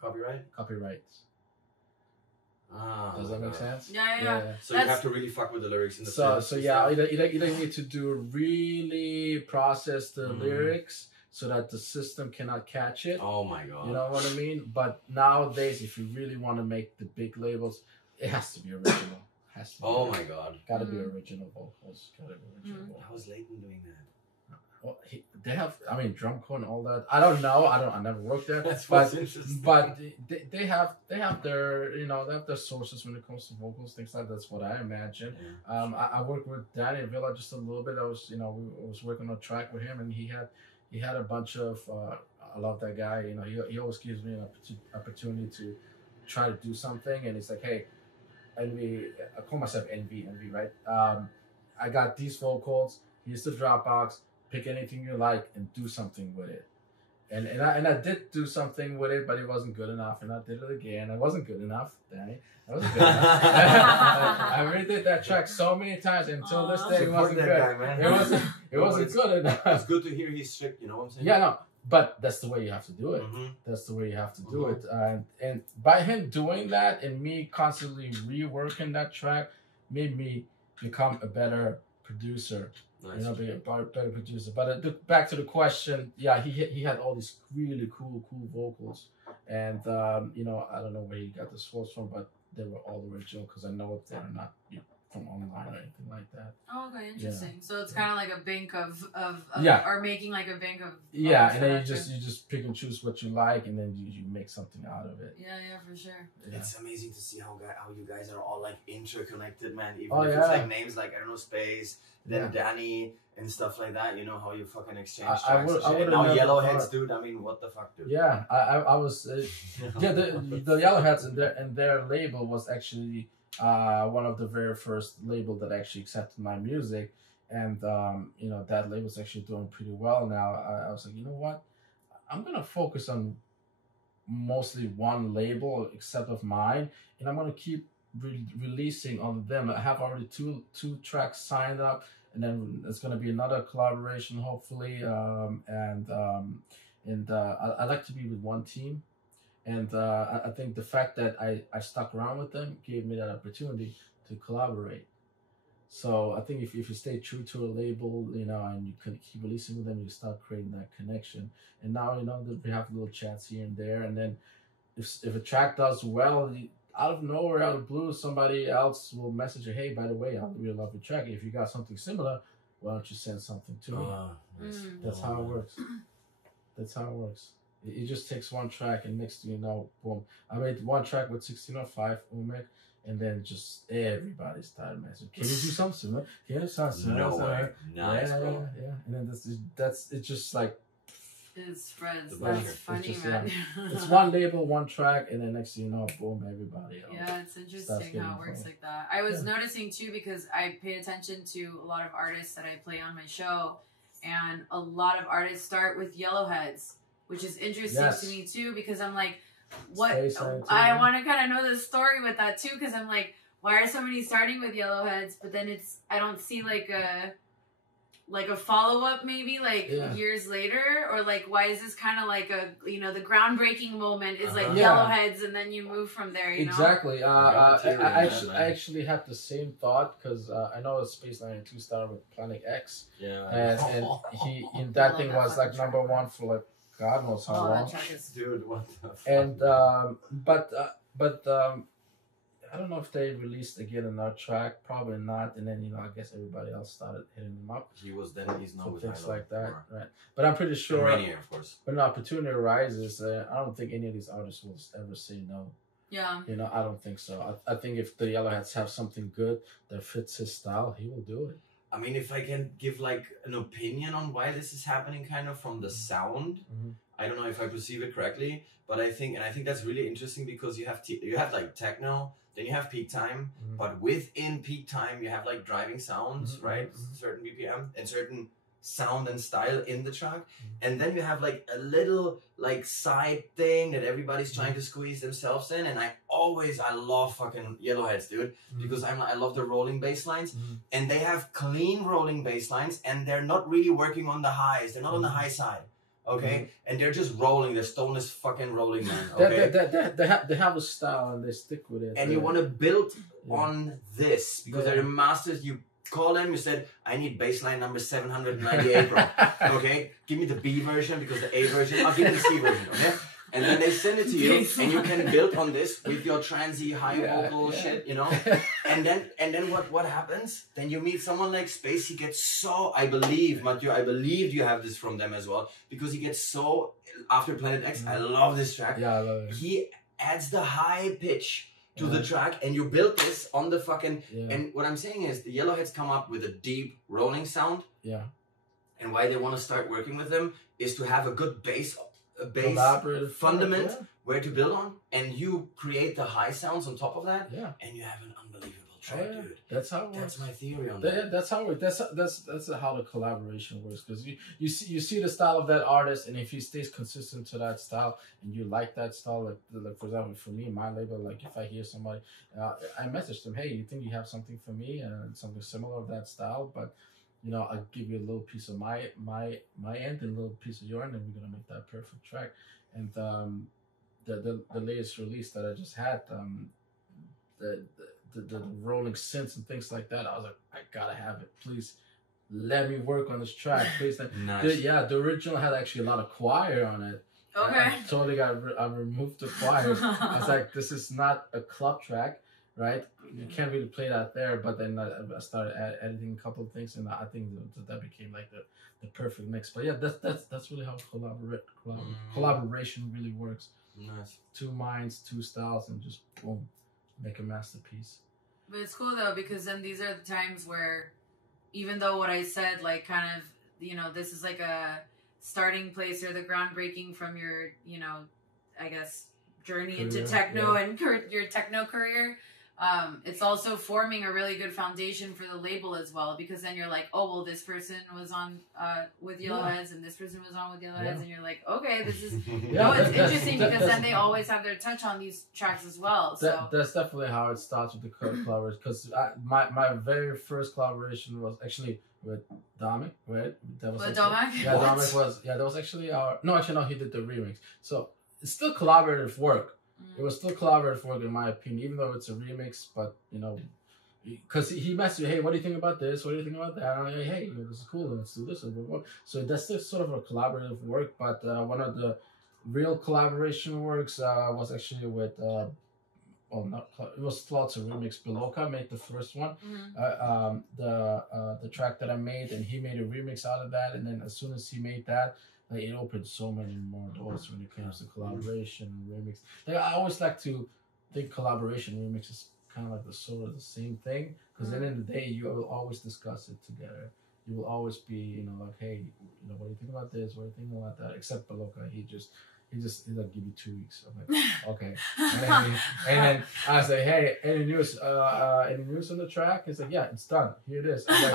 copyrights. Does that make sense? Yeah. So you have to really fuck with the lyrics in the So yeah, you need to do really process the lyrics so that the system cannot catch it. Oh my god. You know what I mean? But nowadays, if you really want to make the big labels, it has to be original. Oh my god. Gotta be original vocals. How is Leighton doing that? Well, they have, I mean, drum corps and all that. I don't know. I never worked there. That's what's interesting. But they have their, you know, they have their sources when it comes to vocals, things like that. That's what I imagine. Yeah. I worked with Danny Villa just a little bit. I was working on a track with him, and he had a bunch of. I love that guy. You know, he always gives me an opportunity to try to do something, and he's like, hey, Envy. I call myself Envy, right? I got these vocals. Here's the Dropbox. Pick anything you like and do something with it. And I did do something with it, but it wasn't good enough. And I did it again. It wasn't good enough, Danny. It wasn't good enough. I redid that track so many times until this day. It wasn't good. Guy, man. It wasn't good enough. It's good to hear he's strict. You know what I'm saying? Yeah, no. But that's the way you have to do it. Mm-hmm. That's the way you have to do it. And by him doing that and me constantly reworking that track made me become a better producer. Nice. You know, be a better producer. But back to the question, yeah, he had all these really cool vocals, and you know, I don't know where he got the source from, but they were all original because I know they're not from online or anything like that. Oh, okay, interesting. Yeah. So it's kind of like a bank of yeah, or making like a bank of yeah, and then you just pick and choose what you like, and then you make something out of it. Yeah, for sure. Yeah. It's amazing to see how you guys are all like interconnected, man. Even if it's like names like, I don't know, Space, then Danny and stuff like that. You know how you fucking exchange tracks. And now Yellowheads, dude. I mean, what the fuck, dude? Yeah, I was yeah, the Yellowheads and their label was actually one of the very first label that actually accepted my music, and you know, that label's actually doing pretty well now. I was like, you know what, I'm gonna focus on mostly one label except of mine, and I'm gonna keep releasing on them. I have already two tracks signed up, and then it's gonna be another collaboration hopefully. And I like to be with one team. And I think the fact that I stuck around with them gave me that opportunity to collaborate. So I think if you stay true to a label, you know, and you can keep releasing with them, you start creating that connection. And now, you know, we have little chats here and there. And then if a track does well, out of nowhere, out of blue, somebody else will message you, hey, by the way, I really love your track. If you got something similar, why don't you send something to me? That's how it works. That's how it works. It just takes one track, and next thing you know, boom. I made one track with 1605 Umek, and then just everybody started messaging. Can you do something similar? Can you do something similar? No way. Nice, bro. Yeah. And then that's it's just like it spreads. That's funny, man. It's one label, one track, and then next thing you know, boom, everybody else. Yeah, it's interesting how it works like that. I was noticing too, because I pay attention to a lot of artists that I play on my show, and a lot of artists start with Yellowheads, which is interesting to me too, because I'm like, what? I want to kind of know the story with that too, because I'm like, why are so many starting with Yellowheads? But then I don't see like a follow up maybe years later, or like, why is this kind of like the groundbreaking moment is like Yellowheads, and then you move from there. You know? Exactly. I actually had the same thought, because I know Space 92 started with Planet X. Yeah. And that thing was like #1 for like God knows how long. Dude, what the fuck? And but I don't know if they released again another track. Probably not. And then, I guess everybody else started hitting them up. He's not with things like that, right? But I'm pretty sure Rainier, of course, when an opportunity arises, I don't think any of these artists will ever say no. Yeah. I don't think so. I think if the Yellowheads have something good that fits his style, he will do it. I mean, if I can give like an opinion on why this is happening, kind of from the sound, I don't know if I perceive it correctly, but I think that's really interesting, because you have like techno, then you have peak time, but within peak time you have like driving sounds, right? Certain BPM and certain sound and style in the track, and then you have like a little like side thing that everybody's trying to squeeze themselves in. And I love fucking Yellowheads, dude, because I love the rolling bass lines, and they have clean rolling bass lines, and they're not really working on the highs. They're not on the high side. Okay, and they're just rolling. They're stoneless fucking rolling, man. Okay, they have a style and they stick with it. And you want to build on this, because they're the masters. You call them. You said, I need baseline number 798, bro. Okay, give me the B version, because the A version. I'll give you the C version. Okay, and then they send it to you, and you can build on this with your transy high vocal shit, you know. and then what happens? Then you meet someone like Space. He gets so, I believe, Mathieu, I believe you have this from them as well, because he gets so, after Planet X, I love this track. Yeah, I love it. He adds the high pitch to the track, and you build this on the fucking. And what I'm saying is, the Yellowheads come up with a deep rolling sound. Yeah. And why they want to start working with them is to have a good base fundament where to build on, and you create the high sounds on top of that, and you have an unbelievable track, dude. That's how it works. That's my theory on that. That's how it. That's how the collaboration works. Because you see the style of that artist, and if he stays consistent to that style, and you like that style, like for example, for me, my label, like if I hear somebody, I message them, hey, you think you have something for me and something similar of that style, but. You know, I'll give you a little piece of my end and a little piece of your end, and we're gonna make that perfect track. And the latest release that I just had, the rolling synths and things like that, I was like, I gotta have it. Please let me work on this track, please. Nice. The original had actually a lot of choir on it. Okay. I totally I removed the choir. I was like, this is not a club track. Right, you can't really play that there, but then I started editing a couple of things, and I think that became like the perfect mix. But yeah, that's really how collaboration really works. Nice. 2 minds, 2 styles, and just boom, make a masterpiece. But it's cool though, because then these are the times where, even though what I said, like kind of, you know, this is like a starting place or the groundbreaking from your, you know, I guess journey into techno and your techno career. It's also forming a really good foundation for the label as well, because then you're like, oh, well, this person was on with Yellowheads and this person was on with Yellowheads, and you're like, okay, this is it's interesting because then they always have their touch on these tracks as well. So that's definitely how it starts with the collaboration. Because my very first collaboration was actually with Domek, right? That was Domek? Yeah, Domek was that was actually no, he did the remix. So it's still collaborative work. It was still collaborative work, in my opinion, even though it's a remix. But you know, because he messaged me, hey, what do you think about this? What do you think about that? And I'm like, hey, this is cool. Let's do this. So that's just sort of a collaborative work. But one of the real collaboration works was actually with it was lots of remix. Beloka made the first one, the track that I made, and he made a remix out of that. And then as soon as he made that, like, it opened so many more doors when it comes to collaboration and remix. Like, I always like to think collaboration and remix is kind of like the sort of the same thing, because at the end of the day, you will always discuss it together. You will always be, you know, like, hey, you know, what do you think about this? What do you think about that? Except Beloka, he'll like give you 2 weeks. I'm like, okay. And then I was like, hey, any news on the track? He's like, yeah, it's done. Here it is. I'm like,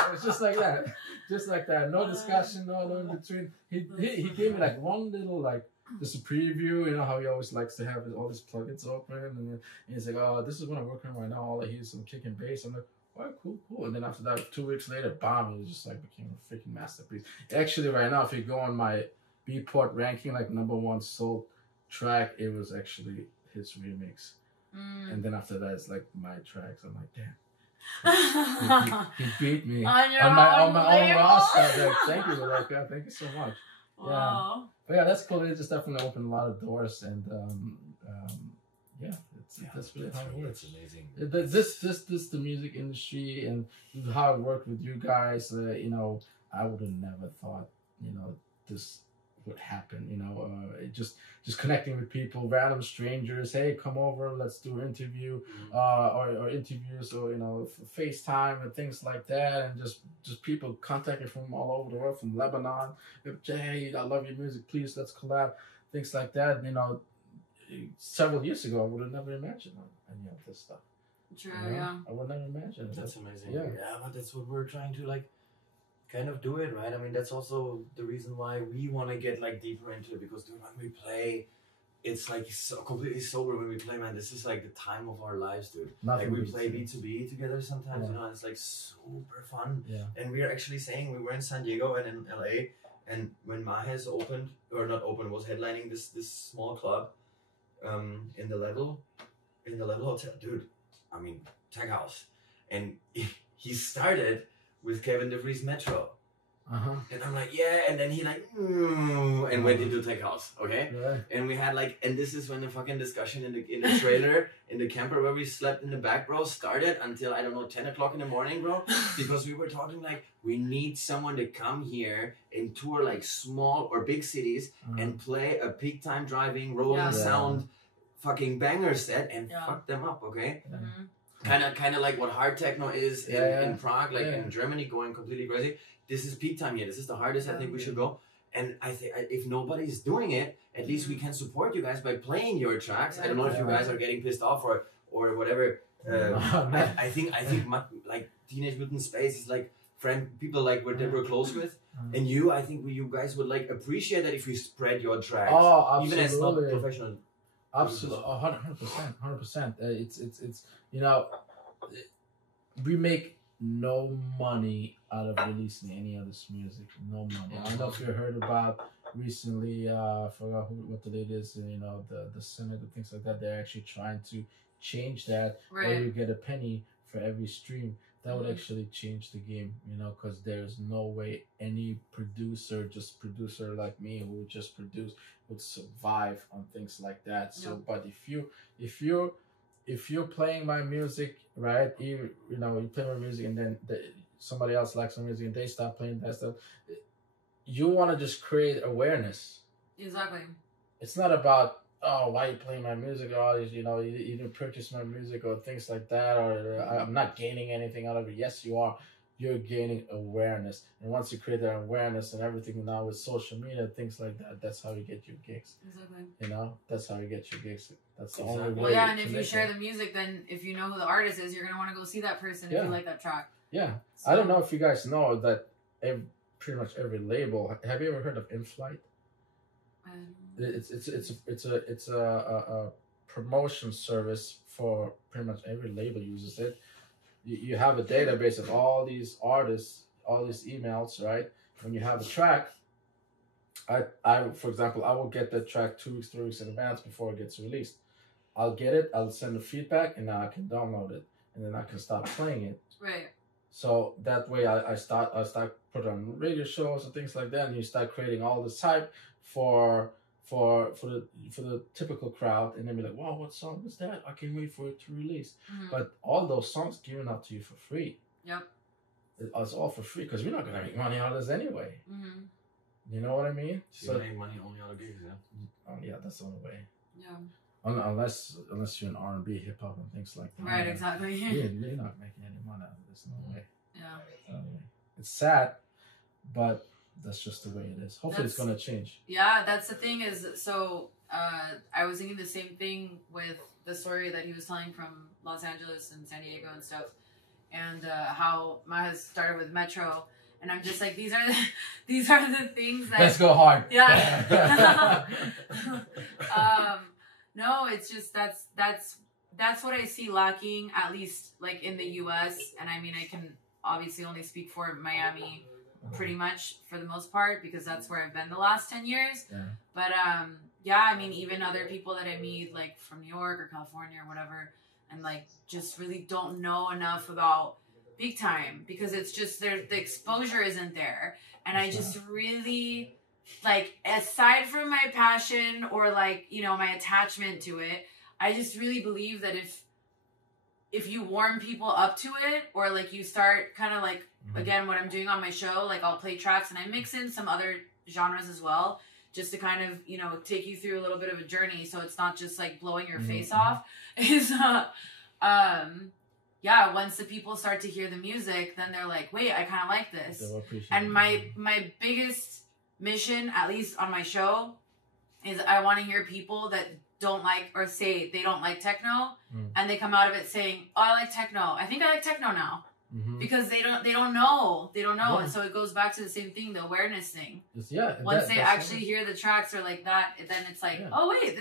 it was just like that. No discussion, no in between. He gave me like one little, like, just a preview. You know how he always likes to have all these plugins open, and then he's like, oh, this is what I'm working on right now. All I hear is some kick and bass. I'm like, all right, cool. And then after that, 2 weeks later, bam, it just like became a freaking masterpiece. Actually, right now, if you go on my Beatport ranking, like #1 sold track, it was actually his remix. And then after that, it's like my tracks. I'm like, damn. He beat me on my own roster. Like, thank you, Rebecca. Thank you so much. Wow. Yeah. But yeah, that's cool. It just definitely opened a lot of doors, and that's really how it works. That's amazing. This the music industry, and how it worked with you guys. You know, I would have never thought, you know, this would happen. You know, just connecting with people, random strangers. Hey, come over, let's do an interview, or interviews, or, you know, FaceTime and things like that, and just people contacting from all over the world, from Lebanon. Hey, I love your music, please let's collab, things like that. You know, several years ago, I would have never imagined any of this stuff. True, you know? yeah. I would never imagine it. That's amazing. Yeah, but that's what we're trying to, like, kind of do it, right? I mean, that's also the reason why we want to get, like, deeper into it, because, dude, when we play, it's like so completely sober when we play, man. This is like the time of our lives, dude. Nothing like, we play B2B together sometimes, you know, and it's like super fun. Yeah. And we are actually saying, we were in San Diego and in LA, and when Mahez was headlining this small club in the level hotel, dude, I mean, tech house, and he started with Kevin DeVries Metro. And I'm like, yeah, and then he like, and went into tech house, okay? Right. And we had like, and this is when the fucking discussion in the trailer, in the camper where we slept in the back, bro, started until, I don't know, 10 o'clock in the morning, bro, because we were talking like, we need someone to come here and tour like small or big cities and play a peak time driving, rolling sound fucking banger set and fuck them up, okay? Kind of like what hard techno is in Prague, like in Germany, going completely crazy. This is peak time here. This is the hardest I think we should go. And I think if nobody's doing it, at least we can support you guys by playing your tracks. I don't know if you guys are getting pissed off or whatever. I think like Teenage Mutant Space is like people like that we're close with. And I think you guys would like appreciate that if you spread your tracks. Oh, even as not professional. Absolutely, 100%. It's you know, we make no money out of releasing any of this music. No money. I don't know if you heard about recently. I forgot what the date is. You know, the Senate and things like that. They're actually trying to change that, where you get a penny for every stream. That would actually change the game, you know, because there's no way any producer like me who just produce would survive on things like that. So, but if you're playing my music, right? You play my music and then somebody else likes my music and they stop playing that stuff. You want to just create awareness. Exactly. It's not about, oh, why are you playing my music? Or, you didn't purchase my music or things like that. Or I'm not gaining anything out of it. Yes, you are. You're gaining awareness. And once you create that awareness and everything now with social media, things like that, that's how you get your gigs. Exactly. You know, that's how you get your gigs. That's the only way. Well, yeah, and if you share the music, then if you know who the artist is, you're going to want to go see that person if you like that track. Yeah. So, I don't know if you guys know that pretty much every label. Have you ever heard of InFlight? It's a promotion service for pretty much every label uses it. You have a database of all these artists, all these emails, right? When you have a track, I for example, I will get that track 2 weeks, 3 weeks in advance before it gets released. I'll get it, I'll send the feedback, and now I can download it, and then I can start playing it. Right. So that way, I start putting on radio shows and things like that, and you start creating all this hype for the typical crowd, and then be like, wow, what song is that? I can't wait for it to release. But all those songs given out to you for free. Yep. It's all for free because we're not gonna make money out of this anyway. You know what I mean? So you make money only out of gigs, Oh yeah, that's the only way. Yeah. Unless you're in R&B, hip hop, and things like that. Right. Exactly. You're not making any money out of this. No way. Yeah. It's sad, but that's just the way it is. Hopefully it's going to change. Yeah, that's the thing is, so I was thinking the same thing with the story that he was telling from Los Angeles and San Diego and stuff, and how Maha's started with Metro, and I'm just like, these are the things that... Let's go hard. Yeah. No, it's just, that's what I see lacking, at least like in the US, and I mean, I can obviously only speak for Miami pretty much for the most part because that's where I've been the last 10 years. Yeah. But yeah, I mean, even other people that I meet like from New York or California or whatever, and like just really don't know enough about big time because it's just the exposure isn't there. And I just really like, aside from my passion or like, you know, my attachment to it, I just really believe that if you warm people up to it, or like you start kind of like, again, what I'm doing on my show, like I'll play tracks and I mix in some other genres as well, just to kind of, you know, take you through a little bit of a journey. So it's not just like blowing your face off. Is, yeah, once the people start to hear the music, then they're like, wait, I kind of like this. And my biggest mission, at least on my show, is I want to hear people that don't like, or say they don't like techno, and they come out of it saying, oh, I like techno. I think I like techno now. Because they don't know. Yeah. And so it goes back to the same thing, the awareness thing. Once they actually hear the tracks or like that, then it's like, oh wait,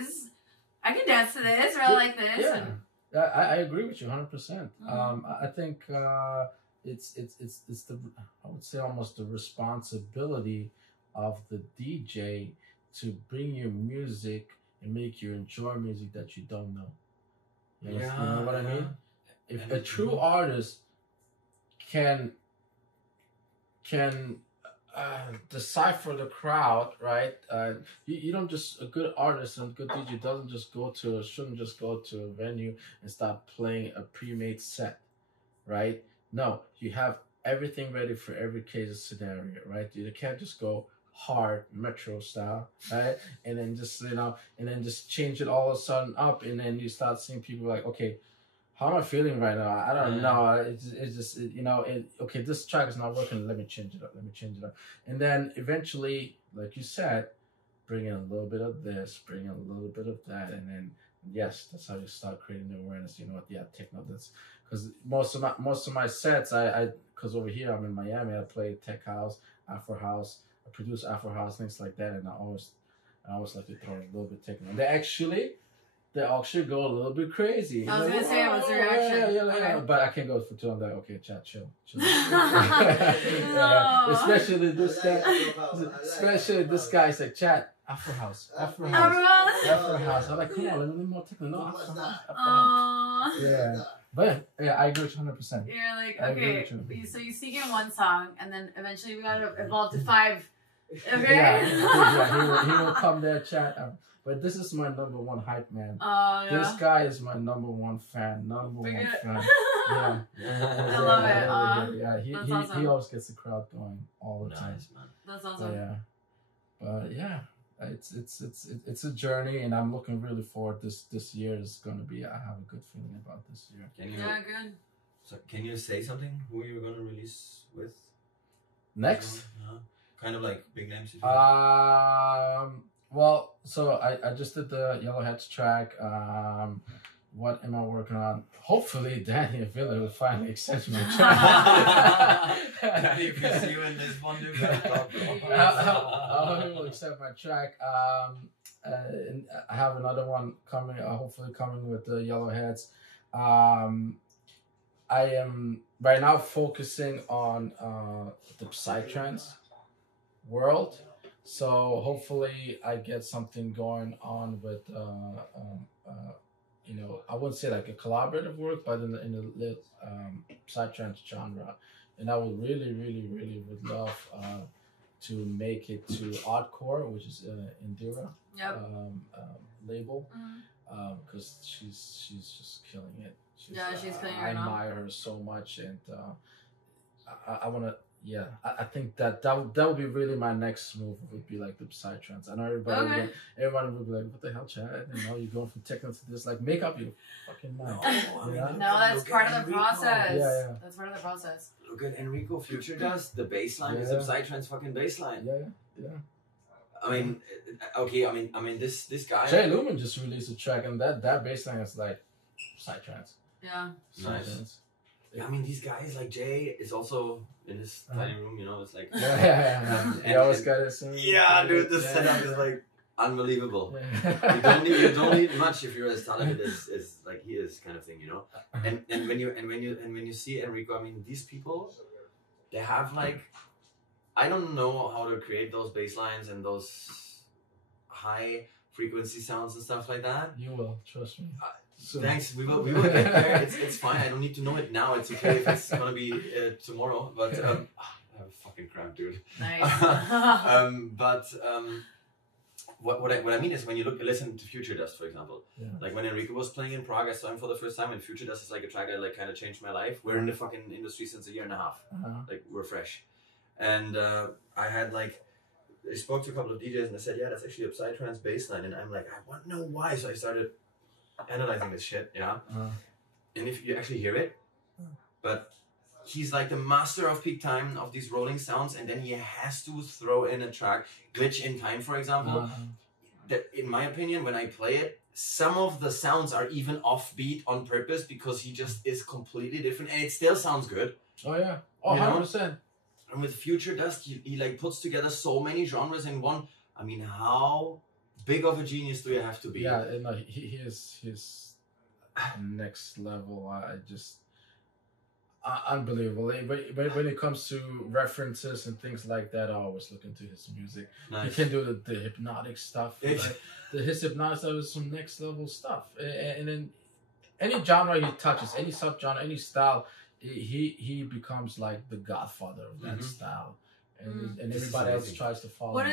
I can dance to this, or I like this. Yeah. And I agree with you 100%. I think it's the, I would say, almost the responsibility of the DJ to bring you music and make you enjoy music that you don't know. You know what I mean? If a true artist can decipher the crowd, right? You don't just, a good artist and good DJ doesn't just shouldn't just go to a venue and start playing a pre-made set, right? No, you have everything ready for every case scenario, right? You can't just go hard metro style, right? And then just, and then just change it all of a sudden up, and then you start seeing people like, okay, how am I feeling right now? I don't know. It's just okay, this track is not working. Let me change it up. And then eventually, like you said, bring in a little bit of this, bring in a little bit of that, and then yes, that's how you start creating the awareness. You know what? Yeah, techno. That's because most of my sets, because over here I'm in Miami, I play tech house, Afro house, I produce Afro house, things like that, and I always like to throw a little bit techno. And they actually go a little bit crazy. I was gonna say, what's the reaction? Yeah. Okay. But I can't go for too. I'm like, okay, chat, chill. No. Especially this guy's like, chat, Afro house. I'm like, come on, let me more techno. No, Afro house. Yeah. But yeah, I agree with you 100%. You're like, okay, so you sneak in one song, and then eventually we gotta evolve to 5. Okay. Yeah, he will come there, chat. But this is my number one hype man. This guy is my number one fan. Yeah. I love it. Yeah, he always gets the crowd going all the time. Man. That's awesome. Yeah. But yeah, it's a journey, and I'm looking really forward. This year is gonna be. I have a good feeling about this year. Good. So can you say something? Who you're gonna release with? Next. Kind of like big names. Well, so I just did the Yellowheads track. What am I working on? Hopefully, Danny and Villa will finally accept my track. Danny, we see you in this one. I hope he will accept my track. And I have another one coming. Hopefully, coming with the Yellowheads. I am right now focusing on the psytrance world. So hopefully I get something going on with I wouldn't say like a collaborative work, but in the psytrance genre, and I would really would love to make it to Oddcore, which is Indira label, because she's just killing it. She's killing it. I admire her so much, and I want to. Yeah, I think that would be really my next move. Would be like the psytrance. I know everyone would be like, "What the hell, Chad? You're going from techno to this. Like, make up your fucking mind." No, that's part of the process. Yeah. That's part of the process. Look at Enrico Future does. The bassline is a psytrance fucking bassline. Yeah. I mean, okay. I mean, this guy. Jay Lumen just released a track, and that bassline is like psytrance. Yeah. Nice. I mean, these guys like Jay is also in this tiny room. It's like he always got it. Yeah, dude, the setup is like unbelievable. You don't need much if you're as talented as like he is, kind of thing. And when you see Enrico, I mean, these people, they have like, I don't know how to create those bass lines and those high frequency sounds and stuff like that. You will, trust me. Thanks. We will get there. It's fine. I don't need to know it now. It's okay if it's gonna be tomorrow. But I have a fucking cramp, dude. Nice. What I mean is when you listen to Future Dust, for example. Yeah. Like when Enrico was playing in Prague, I saw him for the first time, and Future Dust is like a track that like kind of changed my life. We're in the fucking industry since a year and a half. Like we're fresh, and I spoke to a couple of DJs and they said, yeah, that's actually a psytrance bassline, and I'm like, I want to know why. So I started analyzing this shit, and if you actually hear it, but he's like the master of peak time of these rolling sounds, and then he has to throw in a track, Glitch in Time, for example, that in my opinion, when I play it, some of the sounds are even offbeat on purpose because he just is completely different, and it still sounds good. Oh yeah, 100%. And with Future Dust, he like puts together so many genres in one. I mean, how big of a genius do you have to be? Yeah, no, he is his next level. Unbelievable. But when it comes to references and things like that, I always look into his music. Nice. He can do the hypnotic stuff. His hypnotic stuff is some next level stuff. And then any genre he touches, any subgenre, any style, he becomes like the godfather of that style. and everybody else tries to follow.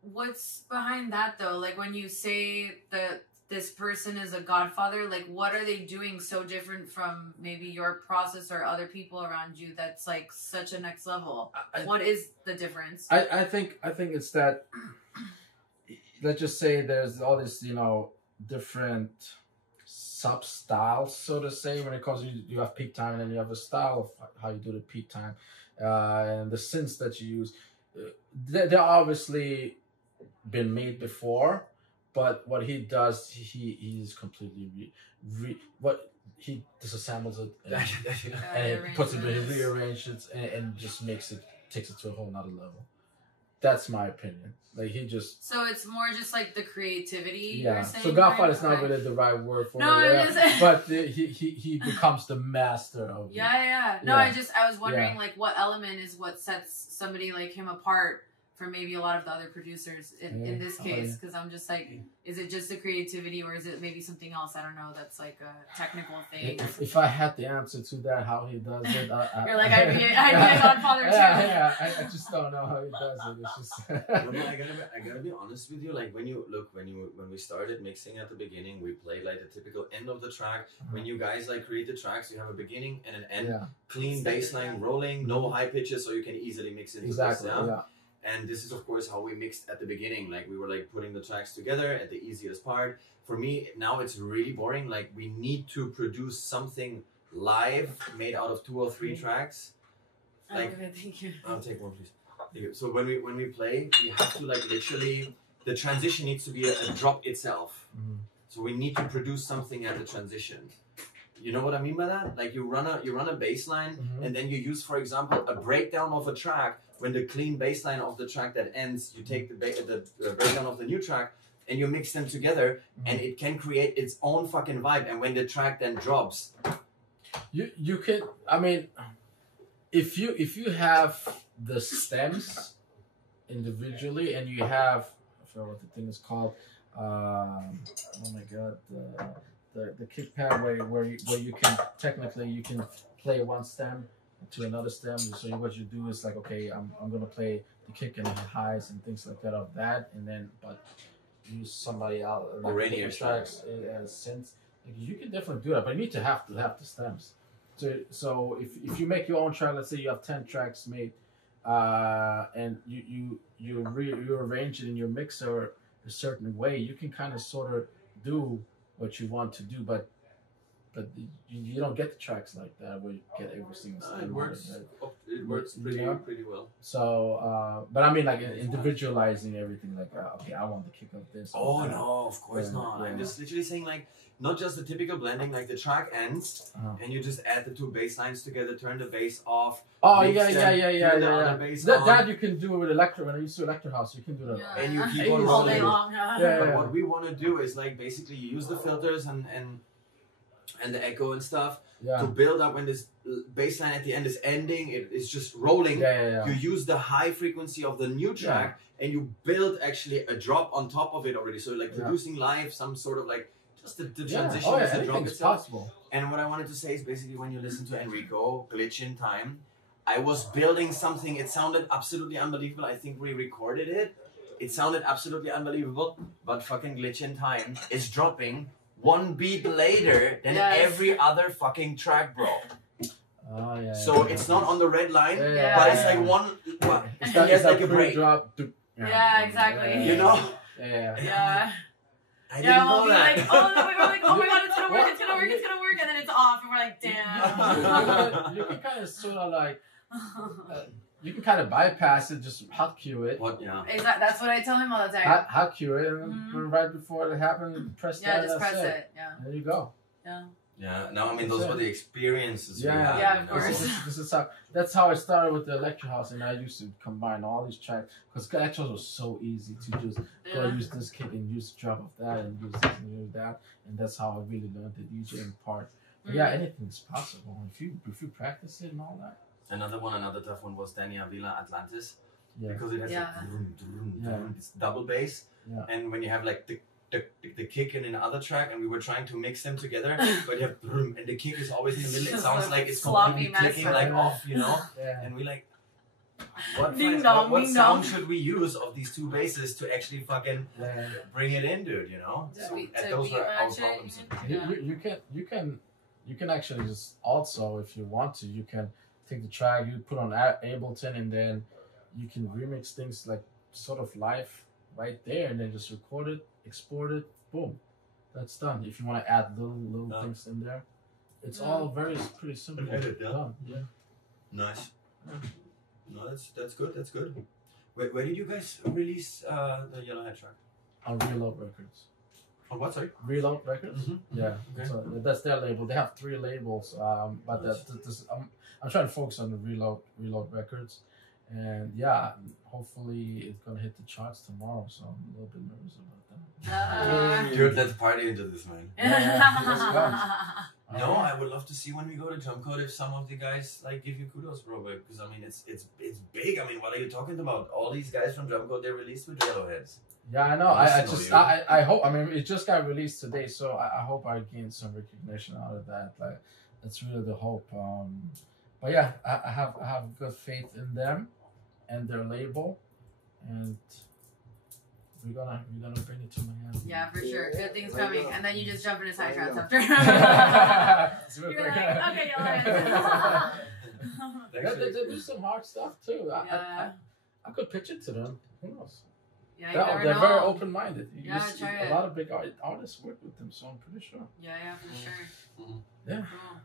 What's behind that though? Like when you say that this person is a godfather, like what are they doing so different from maybe your process or other people around you that's like such a next level? What is the difference? I think it's that, let's just say there's all this, you know, different sub styles, so to say, when it comes to you have peak time and then you have a style of how you do the peak time, and the synths that you use. They're obviously been made before, but what he does, he's completely he disassembles it and puts it in, rearranges it, and just takes it to a whole nother level. That's my opinion. Like he just. So it's more just like the creativity. Yeah. You're saying, So Godfather is not really the right word for it. But he becomes the master of it. Yeah. No, I was wondering like what element is what sets somebody like him apart from maybe a lot of the other producers in this case, because I'm just like, is it just the creativity or is it maybe something else? I don't know. That's like a technical thing. If I had the answer to that, how he does it, you're like, I'd be a godfather too. Yeah. I just don't know how he does it. It's just. I gotta be honest with you. Like when we started mixing at the beginning, we played like the typical end of the track. When you guys like create the tracks, you have a beginning and an end, clean bass line rolling, no high pitches, so you can easily mix it into the sound. Yeah. And this is, of course, how we mixed at the beginning. Like, we were, like, putting the tracks together at the easiest part. For me, now it's really boring. Like, we need to produce something live made out of 2 or 3 tracks. Like, okay, thank you. I'll take one, please. So when we play, we have to, like, literally... The transition needs to be a drop itself. So we need to produce something at the transition. You know what I mean by that? Like, you run a bass line, and then you use, for example, a breakdown of a track. When the clean bass line of the track that ends, you take the breakdown of the new track and you mix them together, and it can create its own fucking vibe. And when the track then drops, you can. I mean, if you have the stems individually and you have, I forgot what the thing is called. Oh my god, the kick pad where you can technically you can play one stem to another stem. So what you do is like, okay, I'm gonna play the kick and the highs and things like that of that, and then but use somebody else like tracks as synths. Like, you can definitely do that, but you need to have the stems. So if you make your own track, let's say you have 10 tracks made, and you arrange it in your mixer a certain way, you can kind of sort of do what you want to do, but you don't get the tracks like that where you get every single thing. It works pretty well. So, but I mean, like individualizing everything. Like, okay, I want the kick of this. Oh no, of course not. I'm just literally saying like not just the typical blending. Like the track ends, and you just add the 2 bass lines together, turn the bass off. Oh yeah. That you can do with electro. When I used to electro house, you can do that. Yeah. And you keep on all day long. But what we want to do is like basically you use the filters and the echo and stuff to build up when this bass line at the end is ending, it's just rolling. You use the high frequency of the new track and you build actually a drop on top of it already. So like producing live some sort of like just the transition is the drop itself. Possible. And what I wanted to say is basically when you listen to Enrico, Glitch in Time, I was building something, it sounded absolutely unbelievable. I think we recorded it. It sounded absolutely unbelievable, but fucking Glitch in Time is dropping 1 beat later than every other fucking track, bro. So it's not on the red line, but it's like one. It's like a break. Drop. Yeah, exactly. You know? Yeah. I didn't know that. Like, oh my god, it's gonna work, and then it's off, and we're like, damn. You can kind of sort of like. You can kind of bypass it, just hot cue it. Exactly. That's what I tell him all the time. Hot cue it, and right before it happens, press that. Just press it. Yeah. There you go. Yeah. No, I mean those were the experiences. Of course. This is how. That's how I started with the electro house, and I used to combine all these tracks because electros was so easy to just go use this kick and use the drop of that and use this and use that, and that's how I really learned the DJing part. But anything's possible if you practice it and all that. Another tough one was Daniel Villa Atlantis, because it has it's double bass, and when you have like the kick in another track, and we were trying to mix them together, but you have and the kick is always in the middle. It sounds like it's completely clicking like off, you know. And we like what sound should we use of these two basses to actually fucking bring it in, dude? You know, those were our problems. You can actually just also, if you want to, you can take the track, you put on Ableton, and then you can remix things like sort of live right there, and then just record it, export it, boom, that's done. If you want to add little things in there, it's all pretty simple. Done. Yeah. Nice. No, that's good. That's good. Where did you guys release the Yellowhead track? On Reload Records. On what, sorry? Reload Records. Yeah. Okay. So that's their label. They have 3 labels, but I'm trying to focus on the Reload Records, and yeah, hopefully it's gonna hit the charts tomorrow. So I'm a little bit nervous about that. Dude, let's party into this, man. Yeah. No, I would love to see when we go to Jump Code if some of the guys like give you kudos, bro. Because I mean, it's big. I mean, what are you talking about? All these guys from Jump Code, they released with Yellowheads. Yeah, I know. I hope. I mean, it just got released today, so I hope I gain some recognition out of that. Like, that's really the hope. But yeah, I have good faith in them and their label, and we're gonna bring it to Miami. Yeah, for sure. Good things coming, and then you just jump into side tracks after. You're like, okay, they do some hard stuff too. I could pitch it to them. Who knows? Yeah, they're very open-minded. Try a lot of big artists work with them, so I'm pretty sure. Yeah, for sure. Yeah. Cool.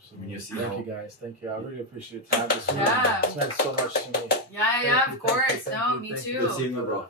So when you see thank you guys. Thank you. I really appreciate the time. This meant so much to me. Yeah, of course. No, me too. Good seeing you, bro.